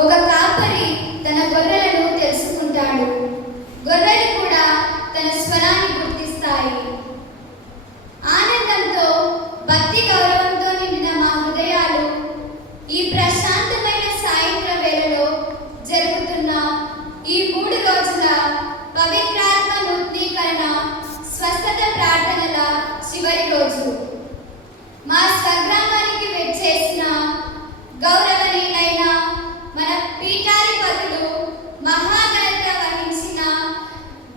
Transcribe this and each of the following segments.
ఒక కాపరి తన గొర్రెలను తెలుసుకుంటాడు. గొర్రెలు కూడా తన స్వరాన్ని గుర్తిస్తాయి. ఆనందంతో, భక్తి గౌరవంతో నిండిన మా హృదయాలు ఈ ప్రశాంతమైన సాయంత్ర వేళలో జరుగుతున్న ఈ 3 రోజుల పవిత్రాత్మ నూతనీకరణ స్వస్థత ప్రార్థనల చివరి రోజు. మా స్వగ్రామానికి వచ్చేసిన గౌరవనీయులైన మన పీఠాధిపతులు, మహాఘనత వహించిన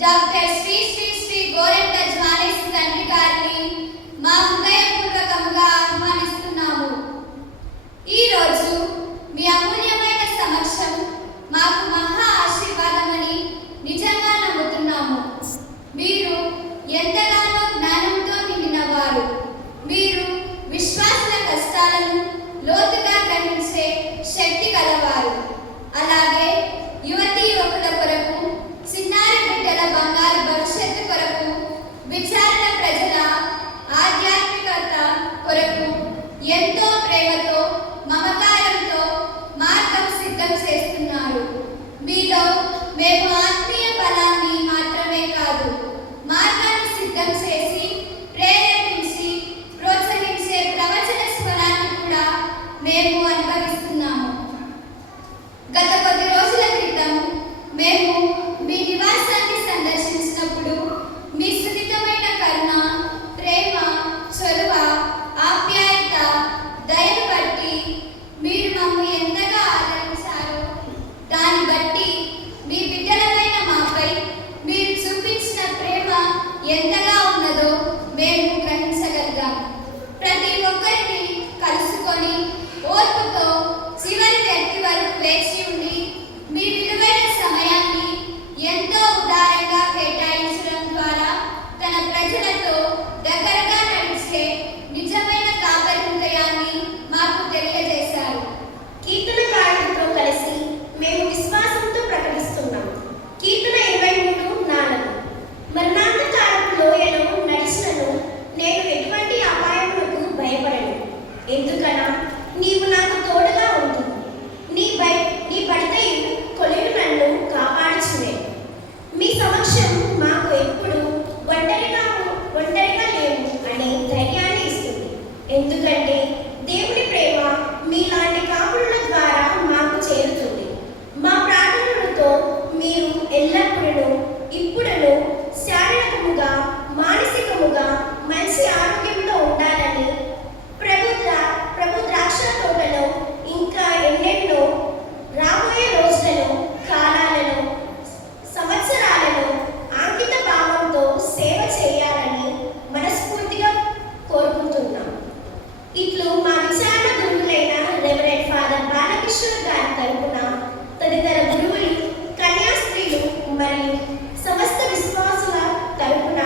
డాక్టర్ శ్రీ శ్రీ శ్రీ గోరెంట్ల జ్వానేశ్ తండ్రి గారిని మా హృదయపూర్వకంగా ఆహ్వానిస్తున్నాము. ఈరోజు మీ అమూల్యమైన సమక్షం మాకు మహా ఆశీర్వాదమని నిజంగా నమ్ముతున్నాము. మీరు ఎంతగానో జ్ఞానంతో నిండిన వారు. మీరు విశ్వాసుల కష్టాలను లోతుగా గ్రహించే శక్తి గలవారు. అలాగే యువతీ యువకుల కొరకు, చిన్నారి బిడ్డల బంగారు భవిష్యత్తు కొరకు, విచారణ ప్రజల ఆధ్యాత్మికత కొరకు ఎంతో ప్రేమతో, మమకారంతో మార్గం సిద్ధం చేస్తున్నారు. మీలో మేము ఆత్మీయ బలాన్ని మాత్రమే కాదు, మార్గాన్ని సిద్ధం చేసి ప్రేరేపించి ప్రోత్సహించే ప్రవచన స్వరాన్ని కూడా మేము అనుభవిస్తున్నాము. గత కొద్ది రోజుల క్రితం మేము మీ నివాసాన్ని సందర్శించినప్పుడు మీ సున్నితమైన కరుణ, ప్రేమ, చొరవ, ఆప్యాయత, దయను బట్టి మీరు మమ్మల్ని ఎంతగా ఆదరించారో, దాన్ని బట్టి మీ బిడ్డలమైన మాపై మీరు చూపించిన ప్రేమ ఎంతగా ఉన్నదో మేము గ్రహించగలిగాం. ప్రతి ఒక్కరిని కలుసుకొని ఓర్పుతో చివరి వ్యక్తి వరకు వేచి ఉండి మీ విలువైన సమయాన్ని ఎంతో ఉదారంగా కేటాయించడం ద్వారా తన ప్రజలతో దగ్గరగా నడిచే నిజమైన కాపరి హృదయాన్ని మాకు తెలియజేశారు. కీర్తనకారులతో కలిసి మేము విశ్వాసంతో ప్రకటిస్తున్నాం. కీర్తన 23:4 మరణాంతకారపు లోయలో నడిచినను నేను ఎటువంటి అపాయములకు భయపడను. ఎందుకనా నీవు నాకు తోడుగా ఉంటుంది. నీ బడితయు కొలిమి నన్ను కాపాడుచునే. మీ సమక్షం మాకు ఎప్పుడు ఒంటరిగా లేము అనే ధైర్యాన్ని ఇస్తుంది. ఎందుకంటే దేవుని ప్రేమ మీలాంటి కాపురుల ద్వారా మాకు చేరుతుంది. మా ప్రార్థనలతో మీరు ఎల్లప్పుడూ ఇప్పుడును శారీరకముగా, మానసికముగా మంచి ఆరోగ్యంతో ఉండాలని ప్రభు ద్రాక్ష తోటలో ఇంకా ఎన్నెన్నో రాబోయే రోజులలో, కాలాలలో, సంవత్సరాలలో అంకిత భావంతో సేవ చేయాలని మనస్ఫూర్తిగా కోరుకుంటున్నాం. ఇట్లు మా విచారణ గురువులైన రెవరెండ్ ఫాదర్ బాలకృష్ణ గారి తరపున తదితర గురువులు, కన్యాస్త్రీలు మరియు సమస్త విశ్వాసుల తరపున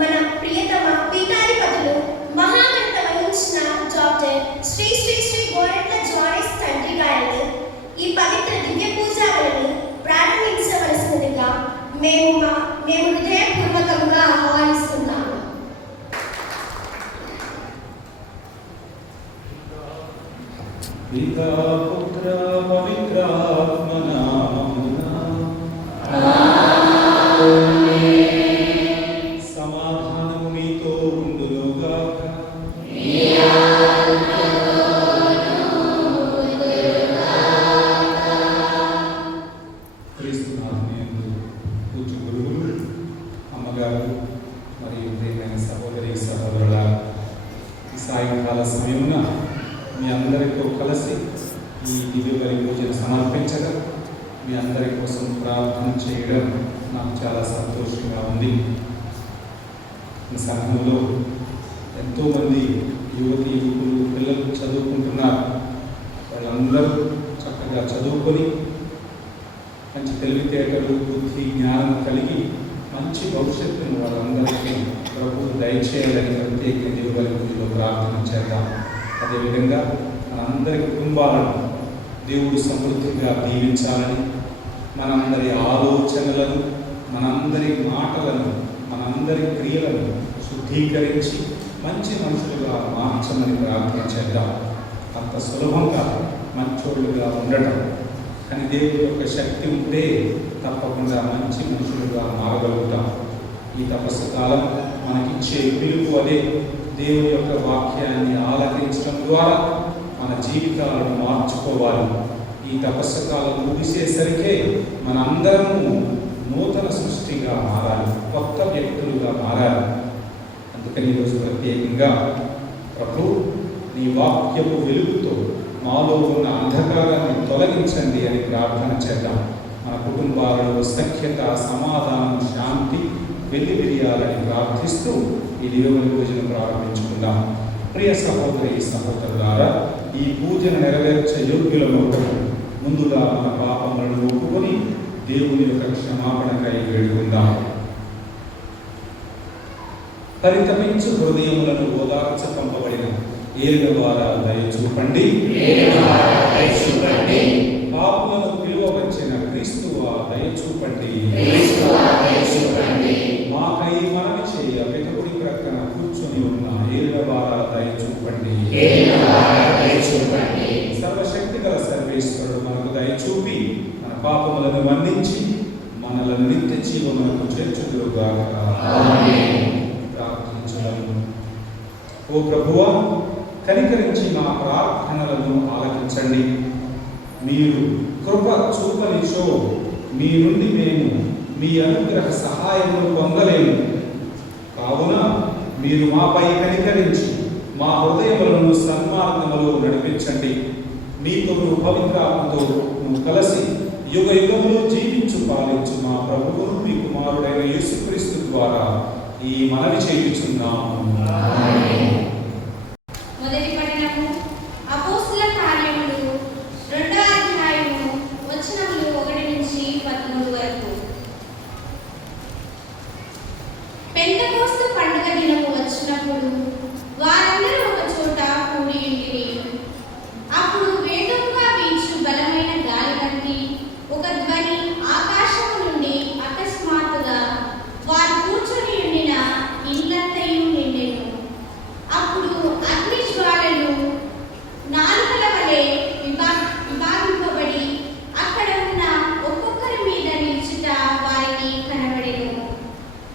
మన ప్రియతమ పీఠాధిపతులు, మహాఘనత వహించిన డాక్టర్ శ్రీ శ్రీ శ్రీ గోరెంట్ల జ్వానేశ్ తండ్రి గారిని ఈ పవిత్ర దివ్య పూజాలను ప్రారంభించవలసిందిగా మేము హృదయపూర్వకంగా ఆహ్వానిస్తున్నాము. పితా పుత్ర పవిత్రాత్మ నామమున సమాధానము మీతో ఉండునుగాక. క్రీస్తునాథునియందు పూజ్య గురువులు, అమ్మగారు మరియు ప్రియమైన సహోదరి సహోదరుల, ఈ సాయంకాల సమయమున మీ అందరితో కలిసి ఈ దివ్య బలి పూజను సమర్పించగా మీ అందరి కోసం ప్రార్థన చేయడం నాకు చాలా సంతోషంగా ఉంది. ఈ సంఘంలో ఎంతోమంది యువతి యువకులు, పిల్లలు చదువుకుంటున్నారు. వాళ్ళందరూ చక్కగా చదువుకొని మంచి తెలివితేటలు, బుద్ధి, జ్ఞానం కలిగి మంచి భవిష్యత్తును వాళ్ళందరికీ ప్రభువు దయచేయాలని ప్రత్యేక దివ్య బలి పూజలో ప్రార్థన చేద్దాం. అదేవిధంగా మనందరి కుటుంబాలను దేవుడు సమృద్ధిగా దీవించాలని, మనందరి ఆలోచనలను, మనందరి మాటలను, మనందరి క్రియలను శుద్ధీకరించి మంచి మనుషులుగా మార్చమని ప్రార్థన చేద్దాం. అంత సులభంగా మంచోళ్ళుగా ఉండటం కానీ దేవుని యొక్క శక్తి ఉంటే తప్పకుండా మంచి మనుషులుగా మారగలుగుతాం. ఈ తపస్సు కాలం మనకిచ్చే పిలుపు అదే. దేవుని యొక్క వాక్యాన్ని ఆలకించడం ద్వారా మన జీవితాలను మార్చుకోవాలి. ఈ తపస్సు కాలం ముగిసేసరికే మనందరము నూతన సృష్టిగా మారాలి, కొత్త వ్యక్తులుగా మారాలి. అందుకని ఈరోజు ప్రత్యేకంగా ప్రభు నీ వాక్యపు వెలుగుతో మాలో ఉన్న అంధకారాన్ని తొలగించండి అని ప్రార్థన చేద్దాం. మన కుటుంబాలలో సఖ్యత, సమాధానం, శాంతి వెల్లివిరియాలని ప్రార్థిస్తూ ఈ దేవుని పూజను ప్రారంభించుకుందాం. ప్రియ సహోదరి సహోదరులారా, ఈ పూజను నెరవేర్చే యోగ్యులను ముందుగా మన పాపములను ఒప్పుకొని దేవుని యొక్క క్షమాపణకై వేడుకుందాం. పరితపించు హృదయములను ఓదార్చ పంపబడిన ఏలువారా దయచూపండి. పాపులను పిలువవచ్చిన క్రీస్తువా దయచూపండి. మాకై మనవి చేయ వెనుకుడి ప్రక్కన కూర్చొని ఉన్న ఏలువారా దయచూపండి. సర్వశక్తి గల సర్వేశ్వరుడు మనకు దయచూపి మన పాపములను మన్నించి మనలను నిత్య జీవమునకు చేర్చుదురుగాక. ప్రార్థించుదాము. ఓ ప్రభువా, కనికరించి మా ప్రార్థనలను ఆలకించండి. మీరు కృప చూపనిచో మీ నుండి మేము మీ అనుగ్రహ సహాయమును పొందలేము. కావున మీరు మాపై కనికరించి మా హృదయములను సన్మార్గములో నడిపించండి. మీతో పవిత్రాత్మతో కలిసి యుగ యుగములో జీవించు పాలించు మా ప్రభువును మీ కుమారుడైన యేసుక్రీస్తు ద్వారా ఈ మనవి చేయుచున్నాము. మొదటి పట్టణము అపోస్తలుల కార్యములు 2వ అధ్యాయము వచనములు 1 నుంచి 13 వరకు. పెంతెకోస్తు పండుగ దినము వచ్చినప్పుడు వారందరూ ఒక చోట కూడి ఉండిరి. అప్పుడు వేగముగా వీచు బలమైన గాలి వంటి ఒక ధ్వని ఆకాశము నుండి అకస్మాత్తుగా వారు కూర్చొని ఉండిన ఇల్లంతయు నిండెను. అప్పుడు అగ్ని జ్వాలలు నాలుకల వలె విభాగింపబడి అక్కడ ఉన్న ఒక్కొక్కరి మీద నిలుచుట వారికి కనబడెను.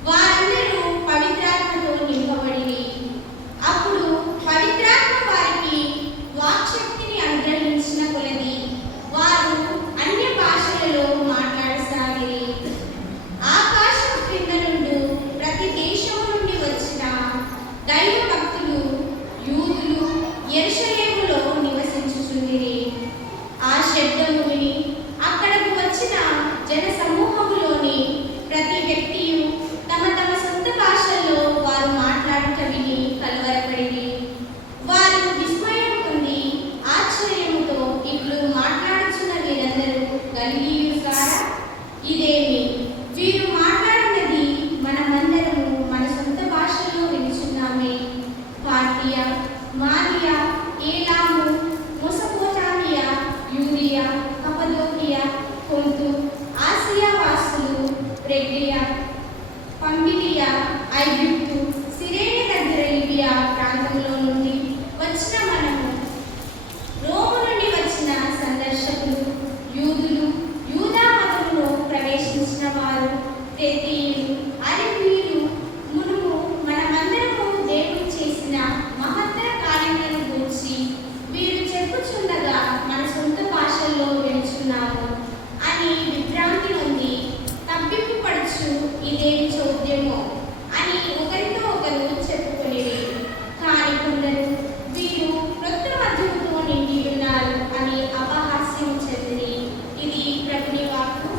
వారందరూ పవిత్రాత్మతో నింపబడిరి. అప్పుడు పవిత్రాత్మ వారికి వాక్శక్తిని అనుగ్రహించిన కొలది వారు అన్య భాషలలో మాట్లాడసాగిరి. ఆకాశం క్రింద నుండి ప్రతి దేశము నుండి వచ్చిన దైవ భక్తులు యూదులు యెరూషలేములో నివసించుచుండిరి. ఆ శబ్దము విని అక్కడకు వచ్చిన జన సమూహములోని ప్రతి వ్యక్తియు తమ తమ సొంత భాషల్లో వారు మాట్లాడుట విని కలవరపడిరి. వారు విస్మయం పొంది ఆశ్చర్యముతో ఇట్లు మాట్లాడుచున్న వీరందరూ గలిలీయులు కారా? ఇదేమి? వీరు మాట్లాడినది మనమందరము మన సొంత భాషలో వినుచున్నామే. పార్తియా, మారియా, ఏలాము, మెసొపొతామియా, యూదియా, కప్పదోకియా, పొంతు, ఆసియా వాసులు, ఫ్రేగియా, పంఫిలియా, ఐగుప్తు, సిరేనే దగ్గర లిబియా ప్రాంతంలో నుండి వచ్చిన మనము, రోము నుండి వచ్చిన సందర్శకులు, యూదులు, యూదా మతములో ప్రవేశించిన వారు, క్రేతీయులు, అరబీయులు, మునుము మనమందరము దేవుడు చేసిన మహత్తర కార్యములను గురించి వీరు చెప్పుచుండగా మన సొంత భాషల్లో వినుచున్నాము అని విభ్రాంతి నొంది తప్పింపు పడుచు ఇదేమి చోద్యమో అని ఒకరితో ఒకరు చెప్పుకొనిరి. కాని కొందరు వీరు క్రొత్త మద్యముతో నిండి ఉన్నారు అని అపహాస్యం చెందిరి. ఇది ప్రభుని వాక్కు.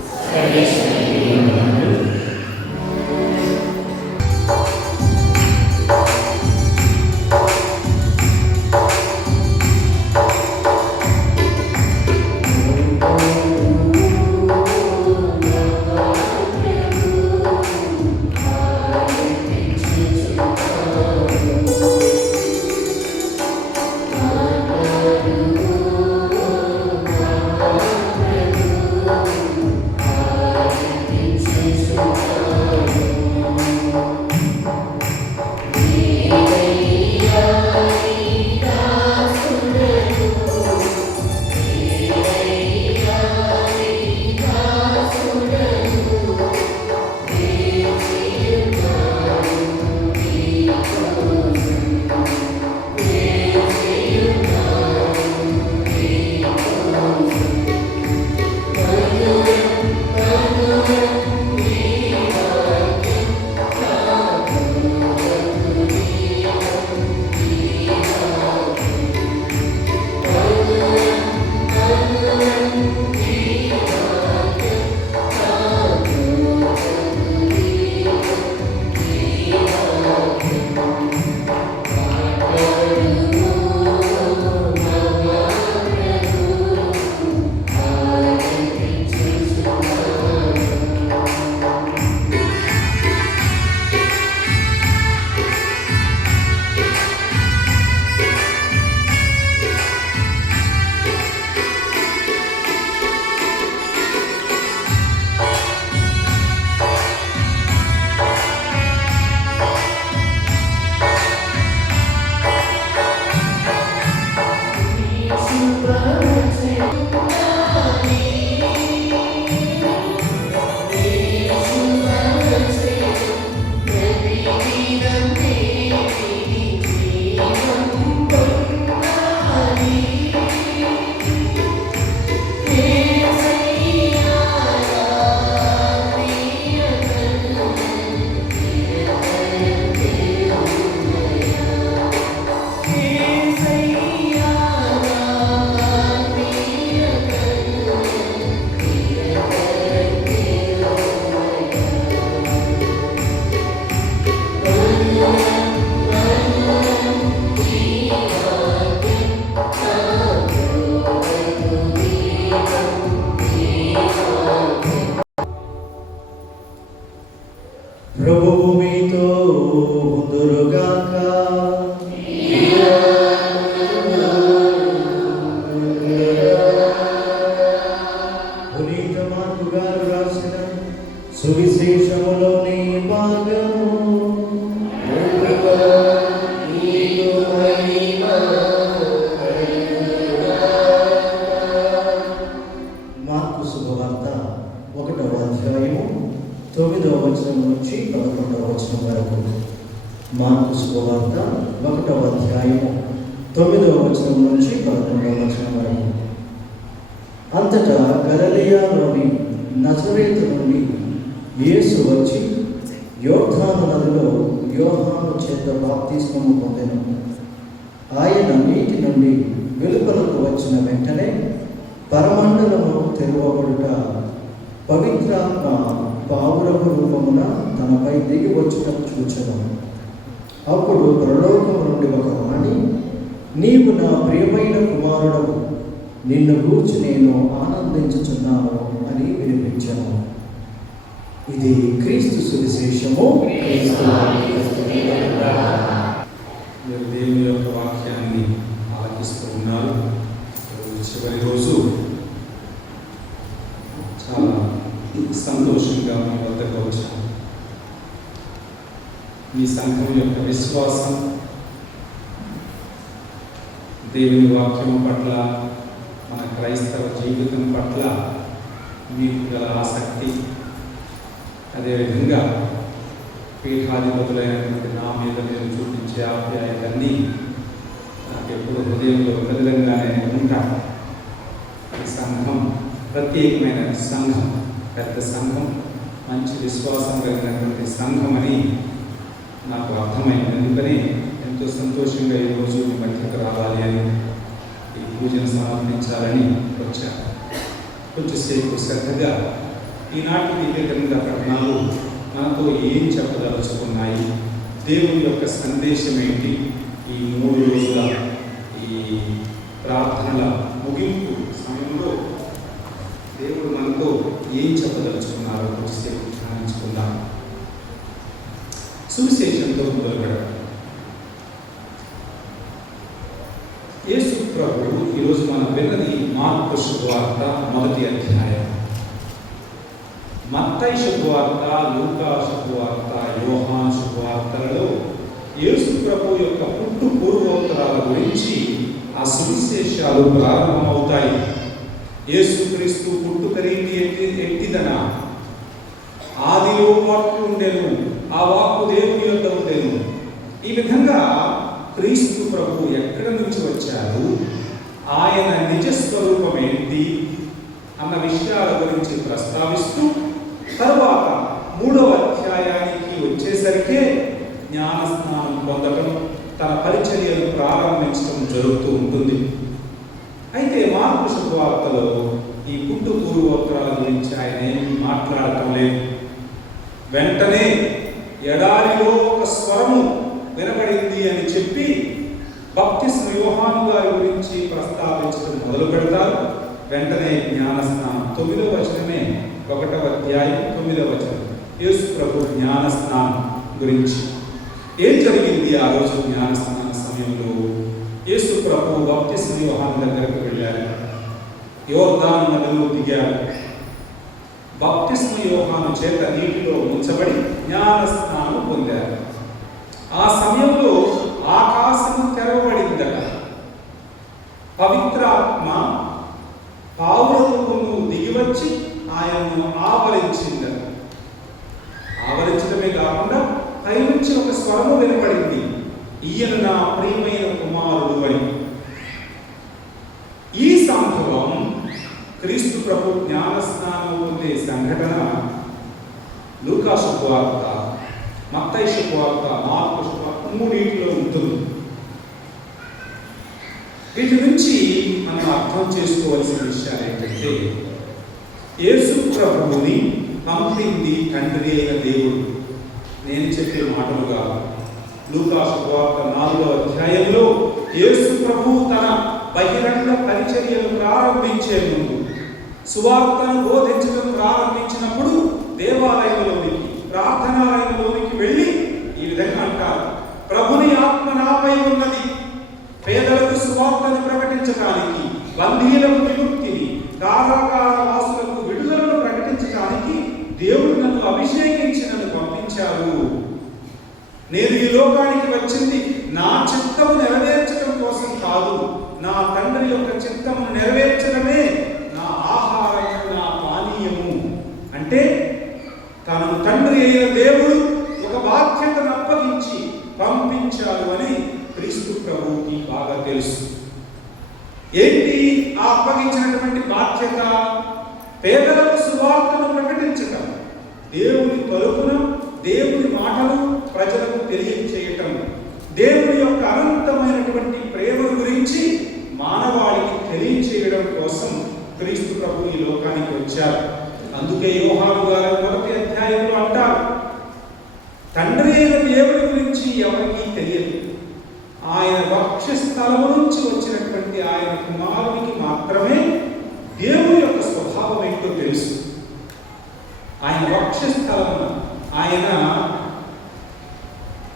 ప్రభువు మీతో ఉందురుగాక. పునీత మార్కు గారు రాసిన సువిశేషములోని భాగము. మార్కు శుభవార్త 1వ అధ్యాయము 9వ వచనం నుంచి 11వ వచనం వరకు. మార్కు శుభవార్త 1వ అధ్యాయము 9వ వచనం నుంచి 11వ వచనం వరకు. అంతటా గలిలయలోని నజరేతు నుండి యేసు వచ్చి యోర్దాను నదిలో యోహాను చేత బాప్తిస్మము పొందెను. ఆయన నీటి నుండి వెలుపలకు వచ్చిన వెంటనే పరమండలము తెరవబడుట, పవిత్రాత్మ పావురపు రూపమున తనపై దిగి వచ్చుట చూచెను. అప్పుడు పరలోకము నుండి ఒక వాణి, నీవు నా ప్రియమైన కుమారుడవు, నిన్ను గూర్చి నేను ఆనందించుచున్నాను అని వినిపించాను. ఇది క్రీస్తు సువిశేషము. మీరు దేవుని యొక్క వాక్యాన్ని ఆలకిస్తూ ఉన్నారు. చివరి రోజు చాలా సంతోషంగా మీ వద్దకు వచ్చాను. మీ సంఘం యొక్క విశ్వాసం, దేవుని వాక్యం పట్ల, మన క్రైస్తవ జీవితం పట్ల మీకు గల ఆసక్తి, అదేవిధంగా పీఠాధిపతులైనటువంటి నా మీద నేను చూపించే ఆప్యాయతన్నీ నాకు ఎప్పుడు హృదయంలో కదిలంగానే ఉంటాను. ఈ సంఘం ప్రత్యేకమైన సంఘం, పెద్ద సంఘం, మంచి విశ్వాసం కలిగినటువంటి సంఘం అని నాకు అర్థమైంది. అందుకని ఎంతో సంతోషంగా ఈరోజు మీ మధ్యకు రావాలి అని, ఈ పూజను సమర్పించాలని వచ్చాను. కొంచెంసేపు శ్రద్ధగా ఈనాటి దివ్య గ్రంథ పఠనాలు మనతో ఏం చెప్పదలుచుకున్నాయి, దేవుని యొక్క సందేశం ఏంటి, ఈ 3 రోజుల ఈ ప్రార్థనల ముగింపు సమయంలో దేవుడు మనతో ఏం చెప్పదలుచుకున్నారో కొంచెంసేపు ధ్యానించుకుందాం. సువిశేషంతో మొదలు పెడదాం. యేసు ప్రభువు ఈరోజు మనం విన్నది మార్కు శుభవార్త 1వ అధ్యాయం. మత్తయి శుభవార్త, లూకా శుభవార్త, యోహాను శుభవార్తలలో యేసు ప్రభు యొక్క పుట్టు పూర్వోత్తరాల గురించి ఆ సువిశేషాలు ప్రారంభమవుతాయి. యేసుక్రీస్తు పుట్టుక రీతి ఎట్టిదనా, ఆదిలో వాక్కు ఉండెను, ఆ వాక్కు దేవుని యొద్ద ఉండెను. ఈ విధంగా క్రీస్తు ప్రభు ఎక్కడి నుంచి వచ్చారు, ఆయన నిజస్వరూపం ఏంటి అన్న విషయాల గురించి ప్రస్తావిస్తూ తరువాత 3వ అధ్యాయానికి వచ్చేసరికే జ్ఞానస్నానం పొందడం, తన పరిచర్యను ప్రారంభించడం జరుగుతూ ఉంటుంది. అయితే మార్కు శుభవార్తలో ఈ పుట్టు పూర్వోత్తరాల గురించి ఆయన ఏమి మాట్లాడటం లేదు. వెంటనే ఎడారిలో ఒక స్వరము వినబడింది అని చెప్పి బాప్తిస్మ యోహాను గారి గురించి ప్రస్తావించడం మొదలు పెడతారు. వెంటనే జ్ఞానస్నానం 9వ వచనమే 1వ అధ్యాయం 9వ వచనం యేసు ప్రభు జ్ఞానస్నానం గురించి. ఏం జరిగింది ఆ రోజు జ్ఞానస్నాన సమయంలో? యేసు ప్రభు బాప్తిస్మ యోహాను దగ్గరకు వెళ్ళారు, యోర్దాను నదిలో దిగారు, బాప్తిస్మ యోహాను చేత నీటిలో ముంచబడి జ్ఞానస్నానం పొందారు. ఆ సమయంలో ఆకాశము తెరవబడిందట. పవిత్రాత్మ పావురమును దిగివచ్చి ఆయనను ఆవరించింది. ఆవరించడమే కాకుండా పైనుంచి ఒక స్వరము వినపడింది, ఈయన నా ప్రియమైన కుమారుడు అని. ఈ సంభవం క్రీస్తు ప్రభు జ్ఞానస్నానం పొందే సంఘటన లూకా శుభవార్త, మత్తయి శుభవార్త, మార్కు శుభవార్త మూడింటిలో ఉంటుంది. వీటి నుంచి మనం అర్థం చేసుకోవాల్సిన విషయాలు ఏంటంటే, యేసు ప్రభువుని పంపింది తండ్రి అయిన దేవుడు. నేను చెప్పే మాటలు కాదు. లూకా శుభవార్త 4వ అధ్యాయంలో యేసు ప్రభు తన బహిరంగ పరిచర్యను ప్రారంభించే ముందు, సువార్తను బోధించడం ప్రారంభించినప్పుడు దేవాలయంలోనికి, ప్రార్థనాలయంలోనికి వెళ్ళి ఈ విధంగా అంటారు, ప్రభుని ఆత్మ నాపై ఉన్నది, పేదలకు సువార్తను ప్రకటించడానికి, బందీలకు విముక్తిని, కారాగార వాసులకు విడుదలను ప్రకటించడానికి దేవుడు నన్ను అభిషేకించి నన్ను పంపించారు. నేను ఈ లోకానికి వచ్చింది నా చిత్తము నెరవేర్చడం కోసం కాదు, నా తండ్రి యొక్క చిత్తము నెరవేర్చడమే నా ఆహారము, నా పానీయము. అంటే తను తండ్రి అయిన దేవుడు ఒక బాధ్యతను అప్పగించి పంపించారు అని క్రీస్తు ప్రభువుకి బాగా తెలుసు. ఏంటి ఆ అప్పగించినటువంటి బాధ్యత? పేదలకు సువార్తను ప్రకటించటం, దేవుని పలుకును, దేవుని మాటలు ప్రజలకు తెలియచేయటం, దేవుని యొక్క అనంతమైనటువంటి ప్రేమ గురించి మానవాళికి తెలియచేయడం కోసం క్రీస్తు ప్రభు ఈ లోకానికి వచ్చారు. అందుకే యోహాను గారు 1వ అధ్యాయంలో అంటారు, తండ్రి అయిన దేవుని గురించి ఎవరికీ తెలియదు, ఆయన వక్షస్థలము నుంచి వచ్చినటువంటి ఆయన కుమారునికి మాత్రమే దేవుని యొక్క స్వభావం ఏంటో తెలుసు. ఆయన వక్షస్థలమున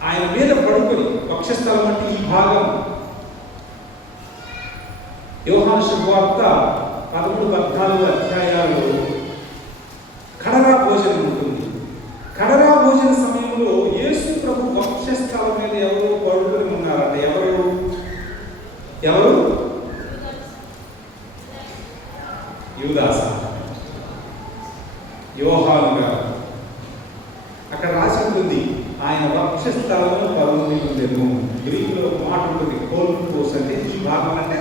ఆయన మీద పడుకొని, వక్షస్థలం అంటే ఈ భాగం. యోహాను శుభవార్త 13-14 అధ్యాయాల్లో కడరా భోజనం ఉంటుంది. కడరా భోజన సమయంలో యేసు ప్రభు వక్షస్థలం మీద ఎవరో పడుకొని ఉన్నారట. ఎవరు? యూదాస, యోహాను గారు. అక్కడ రాసి ఉంటుంది, ఆయన వక్షస్థలము పరుండి ఉండెను. గ్రీకులో మాట ఉంటుంది, కోల్పోస్, అంటే ఈ భాగం అంటే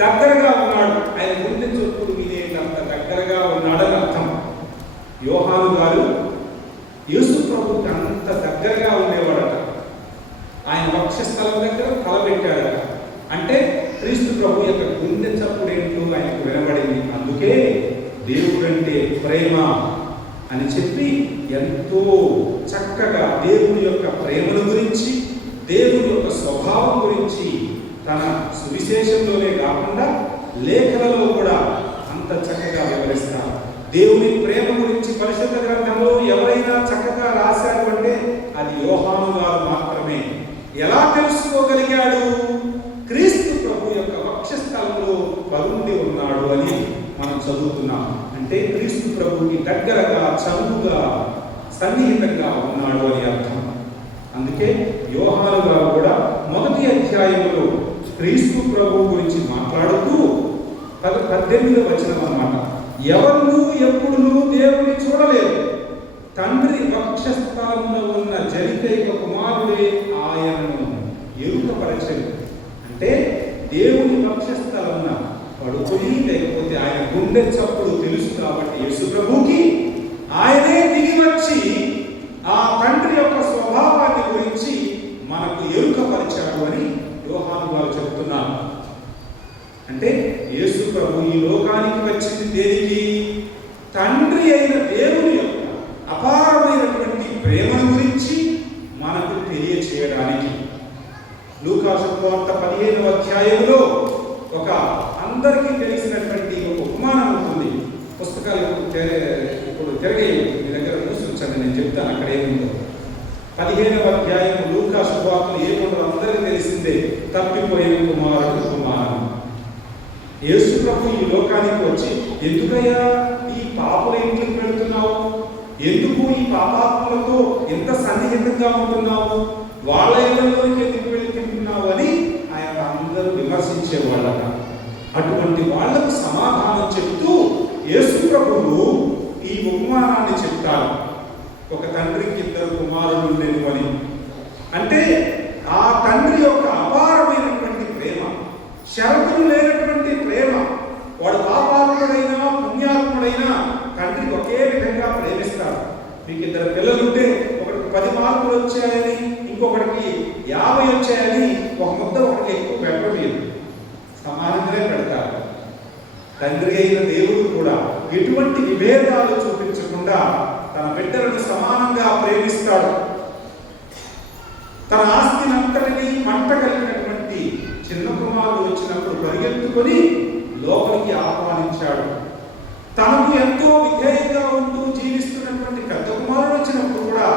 దగ్గరగా ఉన్నాడు, ఆయన గుండె చొప్పుడు వినేటంత దగ్గరగా ఉన్నాడని అర్థం. యోహాను గారు యేసు ప్రభుకి అంత దగ్గరగా ఉండేవాడట. ఆయన వక్షస్థలం దగ్గర తలపెట్టాడట. అంటే క్రీస్తు ప్రభు యొక్క గుండె చప్పుడేంటో ఆయనకు వినబడింది. అందుకే దేవుడంటే ప్రేమ అని చెప్పి ఎంతో చక్కగా దేవుని యొక్క ప్రేమను గురించి, దేవుని యొక్క స్వభావం గురించి తన సువిశేషంలోనే కాకుండా లేఖలలో కూడా అంత చక్కగా వివరిస్తారు. దేవుని ప్రేమ గురించి పరిశుద్ధ గ్రంథంలో ఎవరైనా చక్కగా రాశారు అంటే అది యోహాను గారు మాత్రమే. ఎలా తెలుసుకోగలిగాడు? క్రీస్తు ప్రభు యొక్క వక్షస్థలంలో పరుండి ఉన్నాడు అని మనం చదువుతున్నాం. అంటే క్రీస్తు ప్రభుకి దగ్గరగా, చనువుగా, సన్నిహితంగా ఉన్నాడు అని అర్థం. అందుకే యోహాను గారు కూడా 1వ అధ్యాయంలో క్రీస్తు ప్రభు గురించి మాట్లాడుతూ 18వ వచనం అన్నమాట, ఎవరు ఎప్పుడునూ దేవుని చూడలేదు, తండ్రి వక్షస్థలమున ఉన్న జనితైక కుమారుడే ఆయనను ఎరుకపరచెను. అంటే దేవుని వక్షస్థలమున పడుకొని, లేకపోతే ఆయన గుండె చప్పుడు తెలుసు కాబట్టి యేసు ప్రభుకి ఆయనే దిగి వచ్చి ఆ తండ్రి యొక్క స్వభావాన్ని గురించి మనకు ఎరుకపరిచాడు అని యోహాను గారు చెబుతున్నారు. అంటే యేసు ప్రభు ఈ లోకానికి వచ్చింది దేనికి? తండ్రి అయిన దేవుని యొక్క అపారమైనటువంటి ప్రేమను గురించి మనకు తెలియచేయడానికి. లూకా శుభవార్త 15వ అధ్యాయంలో ఒక అందరికీ తెలిసినటువంటి ఒక ఉపమానం ఉంటుంది. పుస్తకాలు ఇప్పుడు తిరగే మీ దగ్గర చూసొచ్చండి, నేను చెప్తాను అక్కడ ఏముందో. 15వ అధ్యాయం లూకా శుభవార్తలు ఏముండో అందరికీ తెలిసిందే, తప్పిపోయిన కుమారుడు. యేసు ప్రభు ఈ లోకానికి వచ్చి, ఎందుకయ్యా ఈ పాపుల ఇంటికి వెళ్తున్నావు, ఎందుకు ఈ పాపాత్ములతో ఎంత సన్నిహితంగా ఉంటున్నావు, వాళ్ళ ఇళ్ళలోకి ఎందుకు వెళ్ళి తింటున్నావు అని ఆయన అందరూ విమర్శించేవాళ్ళట. అటువంటి వాళ్లకు సమాధానం చెప్తూ యేసు ప్రభువు ఈ ఉపమానాన్ని చెప్తారు. ఒక తండ్రికి 2 కుమారులు ఉండేను అని. అంటే ఆ తండ్రి యొక్క అపారమైనటువంటి ప్రేమ, షరతులు లేనటువంటి ప్రేమ. వాడు పాపాత్ముడైనా పుణ్యాత్ముడైనా తండ్రి ఒకే విధంగా ప్రేమిస్తారు. మీకు 2 పిల్లలుంటే ఒకటికి 10 మార్కులు వచ్చాయని, ఇంకొకటికి 50 వచ్చాయని ఒక ముద్ద ఒకటికి ఎక్కువ పెట్టలేదు, సమానంగానే పెడతారు. తండ్రి అయిన దేవుడు కూడా ఎటువంటి విభేదాలు చూపించకుండా తన బిడ్డలను సమానంగా ప్రేమిస్తాడు. తన ఆస్తినంతటినీ మంట కలిగినటువంటి చిన్న కుమారుడు వచ్చినప్పుడు పరిగెత్తుకొని లోపలికి ఆహ్వానించాడు. తనకు ఎంతో విధేయంగా ఉంటూ జీవిస్తున్నటువంటి పెద్ద కుమారుడు వచ్చినప్పుడు కూడా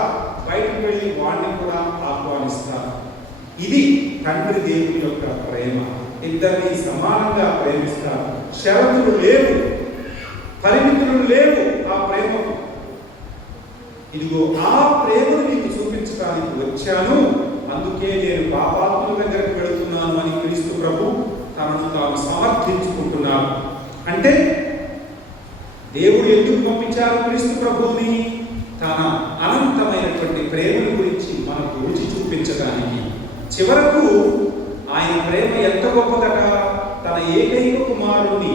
బయటకు వెళ్ళి వాడిని కూడా ఆహ్వానిస్తారు. ఇది తండ్రి దేవుని యొక్క ప్రేమ. ఇద్దరిని సమానంగా ప్రేమిస్తారు. షరతులు లేవు, పరిమితులు లేవు ఆ ప్రేమకు. ఇదిగో ఆ ప్రేమను నీకు చూపించడానికి వచ్చాను, అందుకే నేను పాపాత్ముల దగ్గరకు వెళుతున్నాను అని క్రీస్తు ప్రభు తనను తాను సమర్థించుకుంటున్నాడు. అంటే దేవుడు ఎందుకు పంపించారు క్రీస్తు ప్రభువుని? తన అనంతమైనటువంటి ప్రేమను గురించి మనకు రుచి చూపించడానికి. చివరకు ఆయన ప్రేమ ఎంత గొప్పదట, తన ఏకైక కుమారుని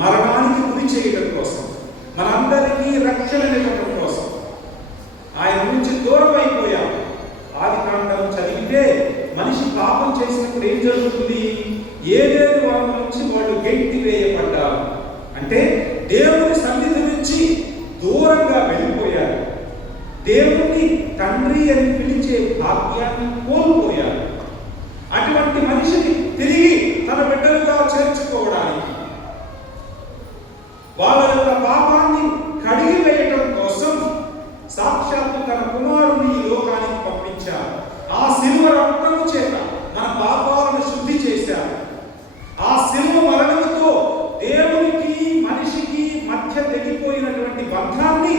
మరణానికి గురి చేయడం కోసం, మనందరికీ రక్షణనివ్వడం కోసం. ఆయన నుంచి దూరం అయిపోయాం. ఆదికాండం చదివితే మనిషి పాపం చేసినప్పుడు ఏం జరుగుతుంది? ఏదేను వరం నుంచి వాళ్ళు గెంటి వేయబడ్డారు. అంటే దేవుని సన్నిధి నుంచి దూరంగా వెళ్ళిపోయారు. దేవుణ్ణి తండ్రి అని పిలిచే భాగ్యాన్ని కోల్పోయారు. అటువంటి మనిషిని తిరిగి తన బిడ్డలుగా చేర్చుకోవడానికి, వాళ్ళ యొక్క పాపాన్ని కడిగి వేయటం కోసం సాక్షాత్తు తన కుమారుని ఈ లోకానికి పంపించారు. ఆ శిలువ రక్తము చేత మన పాపాలను శుద్ధి చేశారు. ఆ శిలువ మరణంతో దేవునికి మనిషికి మధ్య తెగిపోయినటువంటి బంధాన్ని